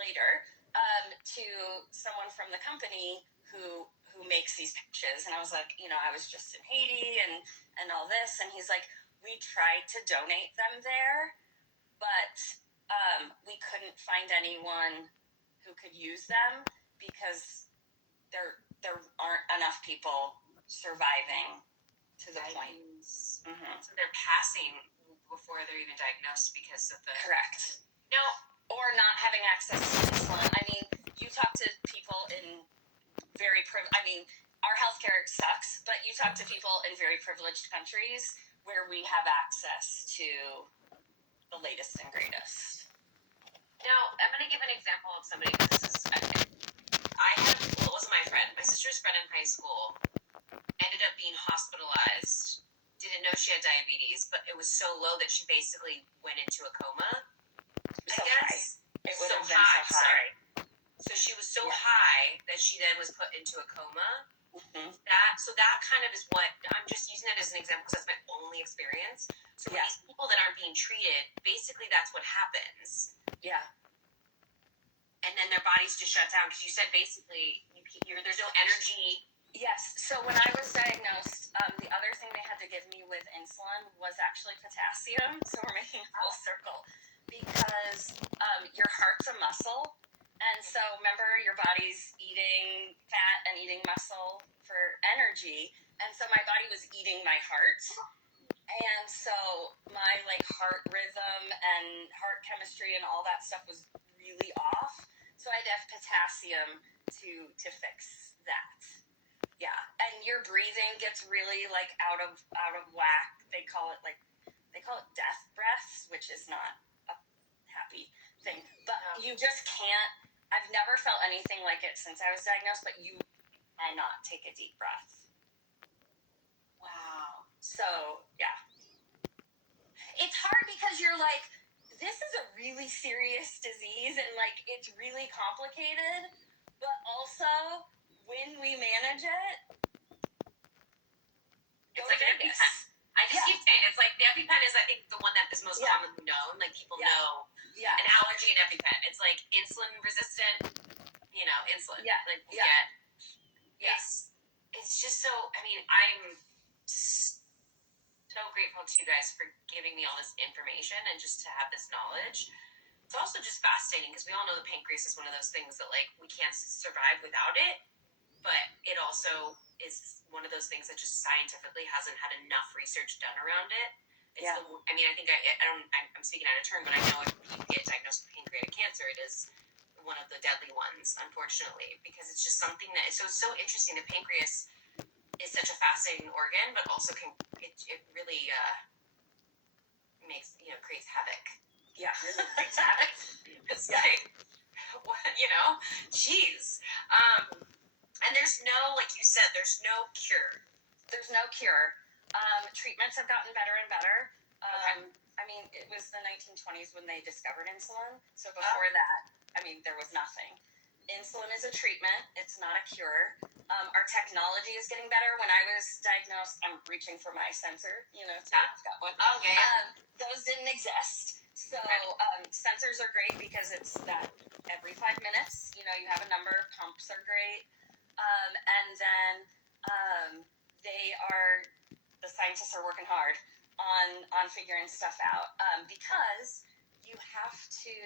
later to someone from the company who makes these pouches, and I was like, I was just in Haiti and all this, and he's like, we tried to donate them there, but we couldn't find anyone who could use them because there aren't enough people surviving to the point. Mm-hmm. So they're passing before they're even diagnosed because of the... Correct. No. Or not having access to insulin. I mean, you talk to people in our healthcare sucks, but you talk to people in very privileged countries where we have access to the latest and greatest. Now, I'm going to give an example of somebody. It wasn't my friend. My sister's friend in high school ended up being hospitalized. Didn't know she had diabetes, but it was so low that she basically went into a coma. I guess. It would have been so high. So she was so high that she then was put into a coma. Mm-hmm. That kind of is what I'm just using that as an example because that's my only experience. So these people that aren't being treated, basically that's what happens. Yeah. And then their bodies just shut down because you said basically there's no energy. Yes. So when I was diagnosed, the other thing they had to give me with insulin was actually potassium. So we're making a full circle because your heart's a muscle. And so remember, your body's eating fat and eating muscle for energy. And so my body was eating my heart. And so my heart rhythm and heart chemistry and all that stuff was really off. So I had to have potassium to fix that. Yeah. And your breathing gets really out of whack. They call it death breaths, which is not a happy thing. But you just can't. I've never felt anything like it since I was diagnosed, but you cannot take a deep breath. Wow. So, yeah. It's hard because you're like, this is a really serious disease and it's really complicated, but also when we manage it, it's like an EpiPen. I just keep saying it's like the EpiPen is, I think, the one that is most commonly known. Like people know an allergy and EpiPen. It's like insulin resistant, insulin. Yeah. It's just so. I mean, I'm so grateful to you guys for giving me all this information and just to have this knowledge. It's also just fascinating because we all know the pancreas is one of those things that we can't survive without it, but it also is one of those things that just scientifically hasn't had enough research done around it. I think I'm speaking out of turn, but I know if you get diagnosed with pancreatic cancer, it is one of the deadly ones, unfortunately, because it's just something that is so interesting. The pancreas is such a fascinating organ, but also it really creates havoc. Yeah, really creates havoc. It's Jeez. And there's no, like you said, there's no cure. There's no cure. Treatments have gotten better and better. I mean, it was the 1920s when they discovered insulin. So before that, I mean, there was nothing. Insulin is a treatment. It's not a cure. Our technology is getting better. When I was diagnosed, I'm reaching for my sensor, I've got one. Okay. Those didn't exist. So sensors are great because it's that every 5 minutes, you have a number. Pumps are great. And then the scientists are working hard on figuring stuff out because you have to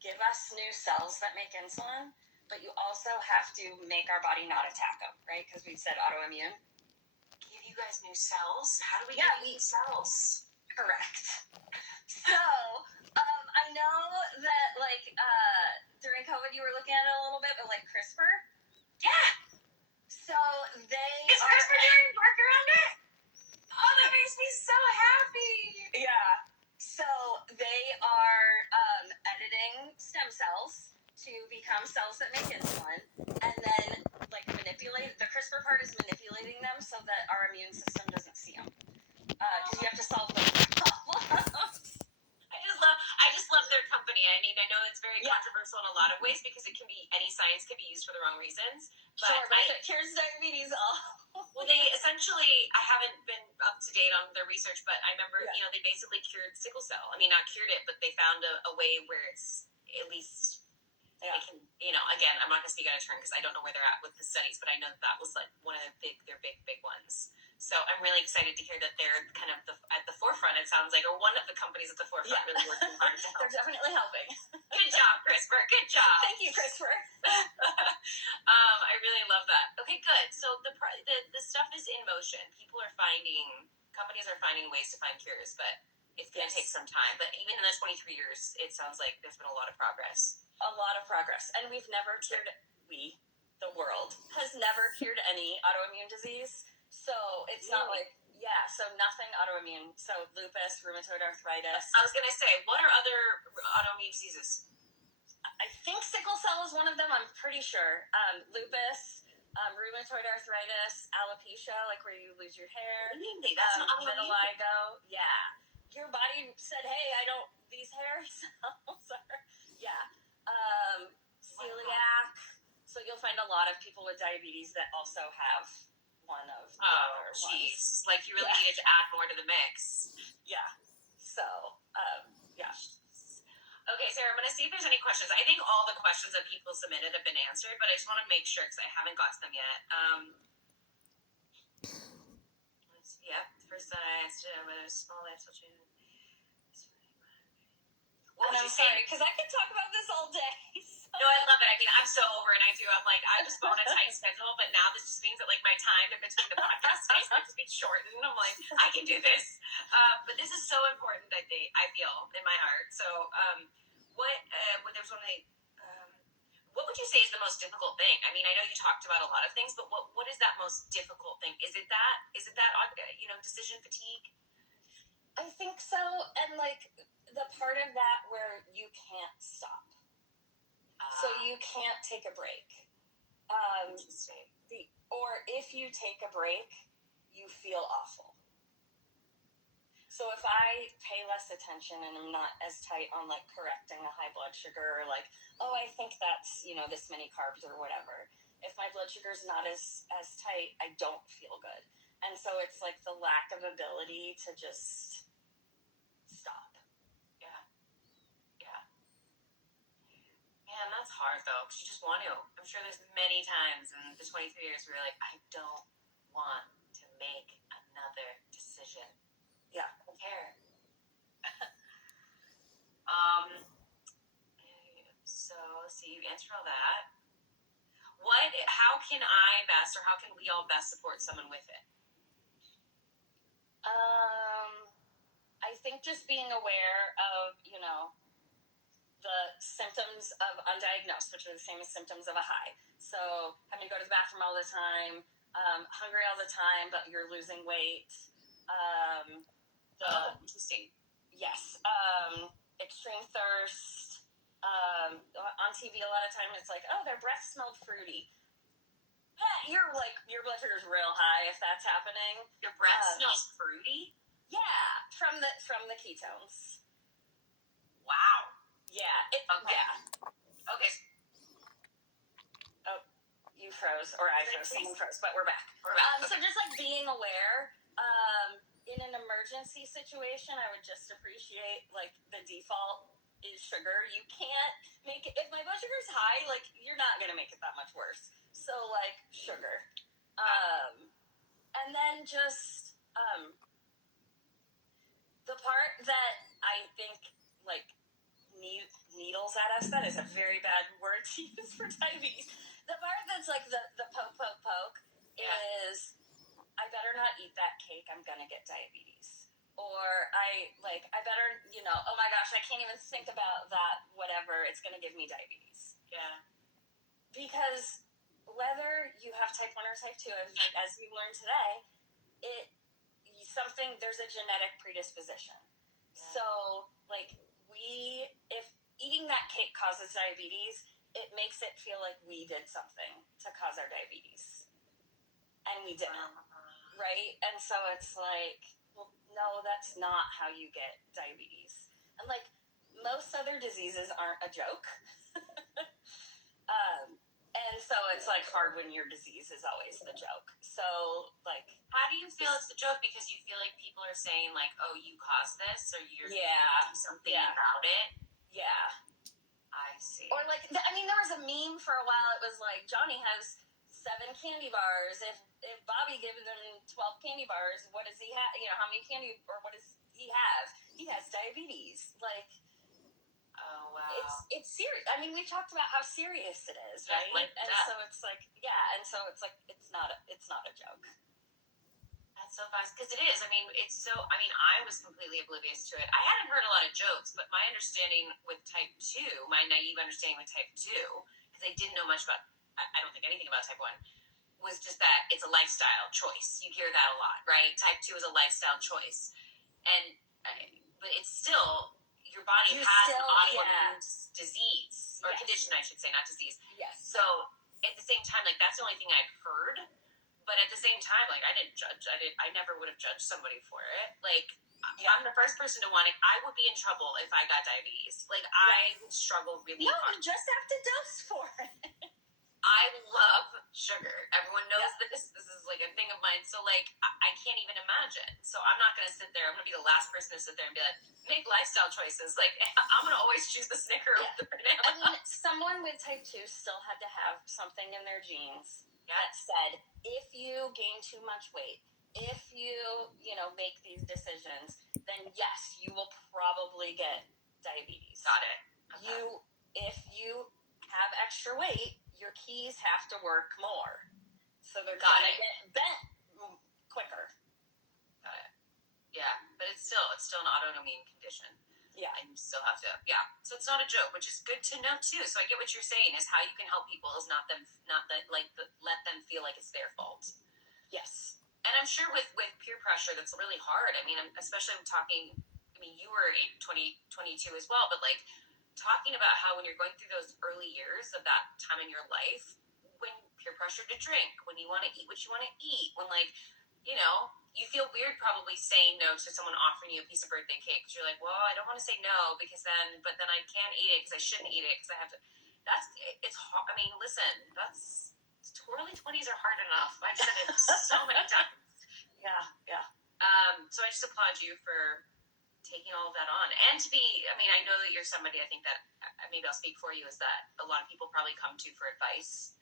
give us new cells that make insulin, but you also have to make our body not attack them, right? Because we said autoimmune. Give you guys new cells? How do we Yeah, get new cells? Correct. So, I know that, during COVID you were looking at it a little bit, but, CRISPR? Yeah! So, they Is are... CRISPR doing work around it? Oh, that makes me so happy! Yeah. So, they are editing stem cells to become cells that make insulin, and then, the CRISPR part is manipulating them so that our immune system doesn't see them. Because you have to solve those problems. I just love their company. I mean, I know it's very controversial in a lot of ways because any science can be used for the wrong reasons. But Sure, but if it cures diabetes, well, they essentially, I haven't been up to date on their research, but I remember, they basically cured sickle cell. I mean, not cured it, but they found a way where it's at least, it can, again, I'm not going to speak out of turn because I don't know where they're at with the studies, but I know that was one of their big ones. So I'm really excited to hear that they're kind of at the forefront, it sounds like, or one of the companies at the forefront really working hard to help. They're definitely helping. Good job, CRISPR. Good job. Thank you, CRISPR. I really love that. Okay, good. So the stuff is in motion. Companies are finding ways to find cures, but it's going to take some time. But even in the 23 years, it sounds like there's been a lot of progress. A lot of progress. And we've never cured, the world, has never cured any autoimmune disease. So it's not so nothing autoimmune. So lupus, rheumatoid arthritis. I was going to say, what are other autoimmune diseases? I think sickle cell is one of them. I'm pretty sure. Lupus, rheumatoid arthritis, alopecia, where you lose your hair. Really? That's not autoimmune. Vitiligo. Yeah. Your body said, hey, these hair cells are, celiac. So you'll find a lot of people with diabetes that also have one of the other ones. Jeez. You really needed to add more to the mix. Yeah. So, Okay, Sarah, I'm going to see if there's any questions. I think all the questions that people submitted have been answered, but I just want to make sure because I haven't got to them yet. First whether small lifestyle change. What would you say? Because I could talk about this all day. So. No, I love it. I mean, I'm so over it. I just go on a tight schedule, but now this just means that my time in between the podcast days needs to be shortened. I'm like, I can do this. But this is so important, I feel, in my heart. So, what would you say is the most difficult thing? I mean, I know you talked about a lot of things, but what is that most difficult thing? Is it that decision fatigue? I think so. And the part of that where you can't stop. So you can't take a break. Or if you take a break, you feel awful. So if I pay less attention and I'm not as tight on correcting a high blood sugar or I think that's, this many carbs or whatever. If my blood sugar is not as tight, I don't feel good. And so it's the lack of ability to just stop. Man, that's hard though, because you just want to. I'm sure there's many times in the 23 years where you're I don't want to make another decision. Yeah. I don't care. So, you've answered all that. How can I best, or how can we all best support someone with it? I think just being aware of, the symptoms of undiagnosed, which are the same as symptoms of a high. So having to go to the bathroom all the time, hungry all the time, but you're losing weight. Interesting. Yes. Extreme thirst, on TV a lot of time, it's like, oh, their breath smelled fruity. Yeah, your blood sugar's real high if that's happening. Your breath smells fruity? Yeah, from the ketones. Wow. Yeah. Okay. Yeah. Okay. Oh, you froze, or I froze. Someone froze, but we're back. We're back. So just like being aware. In an emergency situation, I would just appreciate like the default is sugar. You can't make it if my blood sugar's high. Like you're not gonna make it that much worse. So like sugar, and then just the part that I think like needles at us. That is a very bad word to use for diabetes. The part that's like the poke is I better not eat that cake. I'm gonna get diabetes. Or I better, oh my gosh, I can't even think about that. Whatever, it's gonna give me diabetes. Yeah. Because whether you have type 1 or type 2, as you learned today, there's a genetic predisposition. Yeah. So, if eating that cake causes diabetes, it makes it feel like we did something to cause our diabetes. And we didn't. Right? And so it's like, well, no, that's not how you get diabetes. And most other diseases aren't a joke. And so it's hard when your disease is always the joke. So how do you feel it's the joke? Because you feel like people are saying oh, you caused this, or you're doing something about it. Yeah. I see. Or there was a meme for a while. It was Johnny has 7 candy bars. If Bobby gives him 12 candy bars, what does he have? How many candy, or what does he have? He has diabetes. Oh, wow. It's serious. We've talked about how serious it is, right? So it's it's not a joke. That's so fast, because it is. I was completely oblivious to it. I hadn't heard a lot of jokes, but my understanding with type 2, my naive understanding with type 2, because I didn't know much about, I don't think anything about type 1, was just that it's a lifestyle choice. You hear that a lot, right? Type 2 is a lifestyle choice. But it's still, your body has an autoimmune disease, or condition, I should say, not disease. Yes. So at the same time, that's the only thing I've heard. But at the same time, I didn't judge. I never would have judged somebody for it. I'm the first person to want it. I would be in trouble if I got diabetes. I would struggle really hard. No, you just have to dose for it. I love sugar. Everyone knows this. This is a thing of mine. So I can't even imagine. So I'm not going to sit there. I'm going to be the last person to sit there and be like, make lifestyle choices. I'm going to always choose the Snicker over the banana. Someone with type 2 still had to have something in their genes that said, if you gain too much weight, if you, make these decisions, then yes, you will probably get diabetes. Got it. Okay. If you have extra weight, your keys have to work more. So they're gonna get bent quicker. Got it. Yeah, but it's still an autoimmune condition. Yeah. And you still have to, So it's not a joke, which is good to know too. So I get what you're saying, is how you can help people is let them feel like it's their fault. Yes. And I'm sure with peer pressure, that's really hard. Especially I'm talking, you were in 2022 as well, but talking about how when you're going through those early years of that time in your life, when peer pressure to drink, when you want to eat what you want to eat, when you feel weird probably saying no to someone offering you a piece of birthday cake, because you're well, I don't want to say no but then I can't eat it because I shouldn't eat it because I have to. It's hard. Listen, early 20s are hard enough. I've said it so many times. Yeah. So I just applaud you for taking all of that on, and to be, I know that you're somebody, I think that maybe I'll speak for you, is that a lot of people probably come to for advice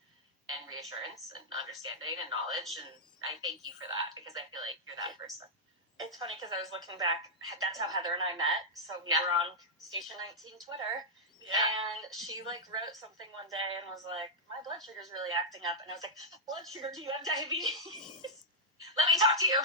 and reassurance and understanding and knowledge, and I thank you for that, because I feel like you're that person. It's funny because I was looking back, that's how Heather and I met. So we were on Station 19 Twitter, and she wrote something one day and was like, my blood sugar's really acting up, and I was like, blood sugar, do you have diabetes? Let me talk to you.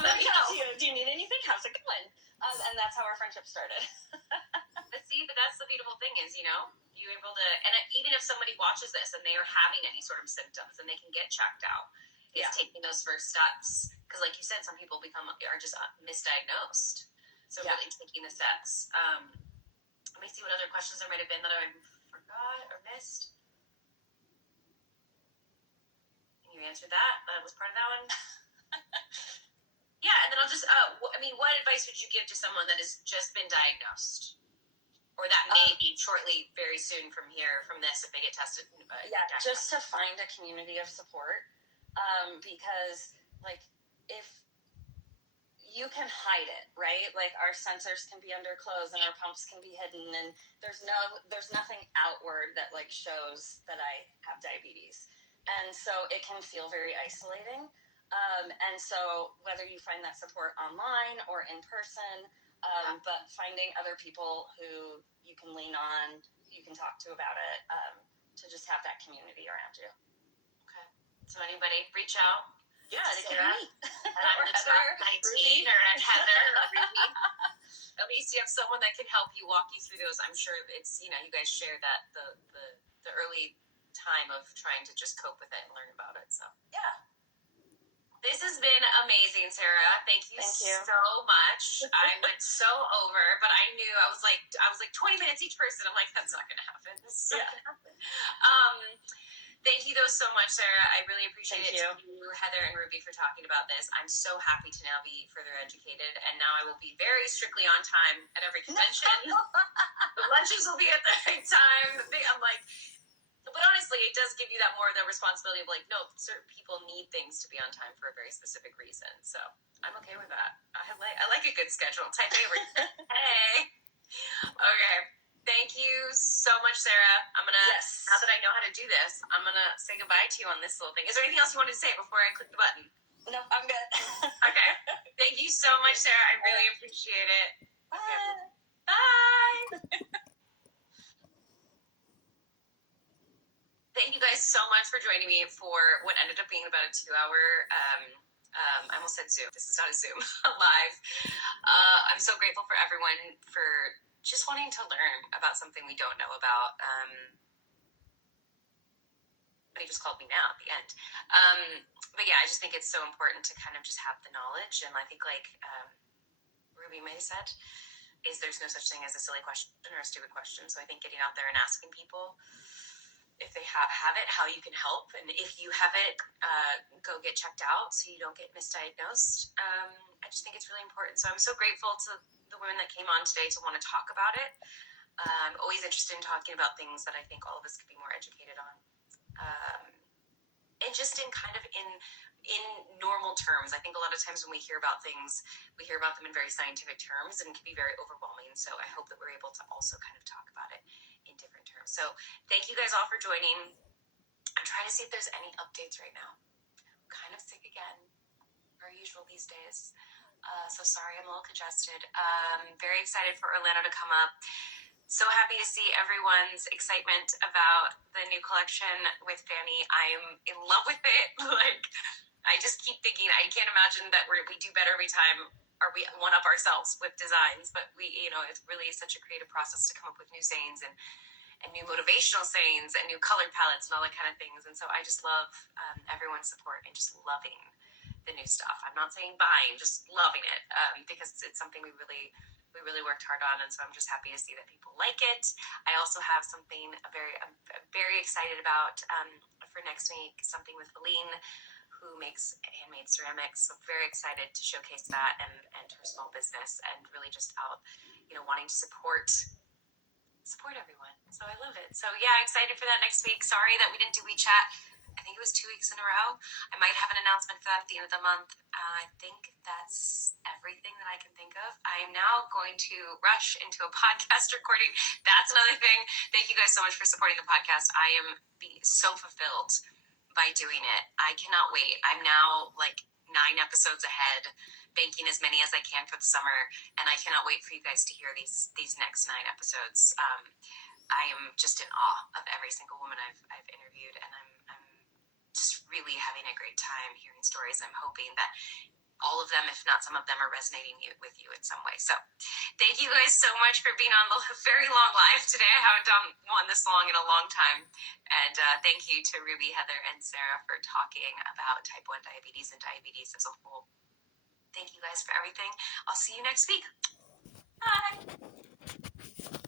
Let me talk to you. Do you need anything? How's it going? And that's how our friendship started. But that's the beautiful thing is, you're able to, and even if somebody watches this and they are having any sort of symptoms and they can get checked out, is taking those first steps. Because like you said, some people are just misdiagnosed. So really taking the steps. Let me see what other questions there might have been that I'm forgot or missed? You answered that. That was part of that one. Yeah, and then I'll just, what advice would you give to someone that has just been diagnosed? Or that may be shortly, very soon from this, if they get tested? Just to find a community of support. Because, like, if you can hide it, right? Like, our sensors can be under clothes and our pumps can be hidden, and there's nothing outward that, like, shows that I have diabetes. And so it can feel very isolating. And so whether you find that support online or in person, but finding other people who you can lean on, you can talk to about it, to just have that community around you. Okay. So anybody, reach out. Yeah, to Sarah. Or Heather, 19, or Heather, or Ruby. At least you have someone that can help you, walk you through those. I'm sure it's, you guys share that, the early time of trying to just cope with it and learn about it. So Yeah. this has been amazing, Sarah. Thank you so much. I went so over, but I knew I was like 20 minutes each person. I'm like, that's not gonna happen. This is not gonna happen. Thank you though so much, Sarah. I really appreciate it. Thank you, Heather and Ruby, for talking about this. I'm so happy to now be further educated, and now I will be very strictly on time at every convention. The lunches will be at the right time. I'm like, but honestly, it does give you that more of the responsibility of like, no, certain people need things to be on time for a very specific reason. So I'm okay with that. I like a good schedule. Type A. Hey. Okay. Thank you so much, Sarah. I'm gonna, now that I know how to do this, I'm gonna say goodbye to you on this little thing. Is there anything else you wanted to say before I click the button? No, I'm good. Okay. Thank you so much, Sarah. I really appreciate it. Bye. Okay. Bye. Thank you guys so much for joining me for what ended up being about a 2-hour, I almost said Zoom. This is not a Zoom, live. I'm so grateful for everyone for just wanting to learn about something we don't know about. They just called me now at the end. But yeah, I just think it's so important to kind of just have the knowledge. And I think like Ruby may have said, is there's no such thing as a silly question or a stupid question. So I think getting out there and asking people if they have it, how you can help. And if you have it, go get checked out so you don't get misdiagnosed. I just think it's really important. So I'm so grateful to the women that came on today to want to talk about it. I'm always interested in talking about things that I think all of us could be more educated on. And just in kind of in normal terms. I think a lot of times when we hear about things, we hear about them in very scientific terms and it can be very overwhelming. So I hope that we're able to also kind of talk about it in different terms. So thank you guys all for joining. I'm trying to see if there's any updates right now. I'm kind of sick again, per usual these days. So sorry, I'm a little congested. Very excited for Orlando to come up. So happy to see everyone's excitement about the new collection with Fanny. I'm in love with it. Like, I just keep thinking, I can't imagine that we do better every time, or we one up ourselves with designs. But it's really such a creative process to come up with new sayings and new motivational sayings and new color palettes and all that kind of things. And so I just love everyone's support and just loving the new stuff. I'm not saying buying, just loving it, because it's something we really worked hard on, and so I'm just happy to see that people like it. I also have something I'm very excited about for next week, something with Feline, who makes handmade ceramics. So very excited to showcase that and her small business, and really just out, wanting to support everyone. So I love it. So yeah, excited for that next week. Sorry that we didn't do WeChat. I think it was 2 weeks in a row. I might have an announcement for that at the end of the month. I think that's everything that I can think of. I am now going to rush into a podcast recording. That's another thing. Thank you guys so much for supporting the podcast. I am so fulfilled by doing it. I cannot wait. I'm now like 9 episodes ahead, banking as many as I can for the summer, and I cannot wait for you guys to hear these next 9 episodes. I am just in awe of every single woman I've interviewed, and I'm just really having a great time hearing stories. I'm hoping that all of them, if not some of them, are resonating with you in some way. So thank you guys so much for being on the very long live today. I haven't done one this long in a long time. And thank you to Ruby, Heather, and Sarah for talking about type 1 diabetes and diabetes as a whole. Thank you guys for everything. I'll see you next week. Bye.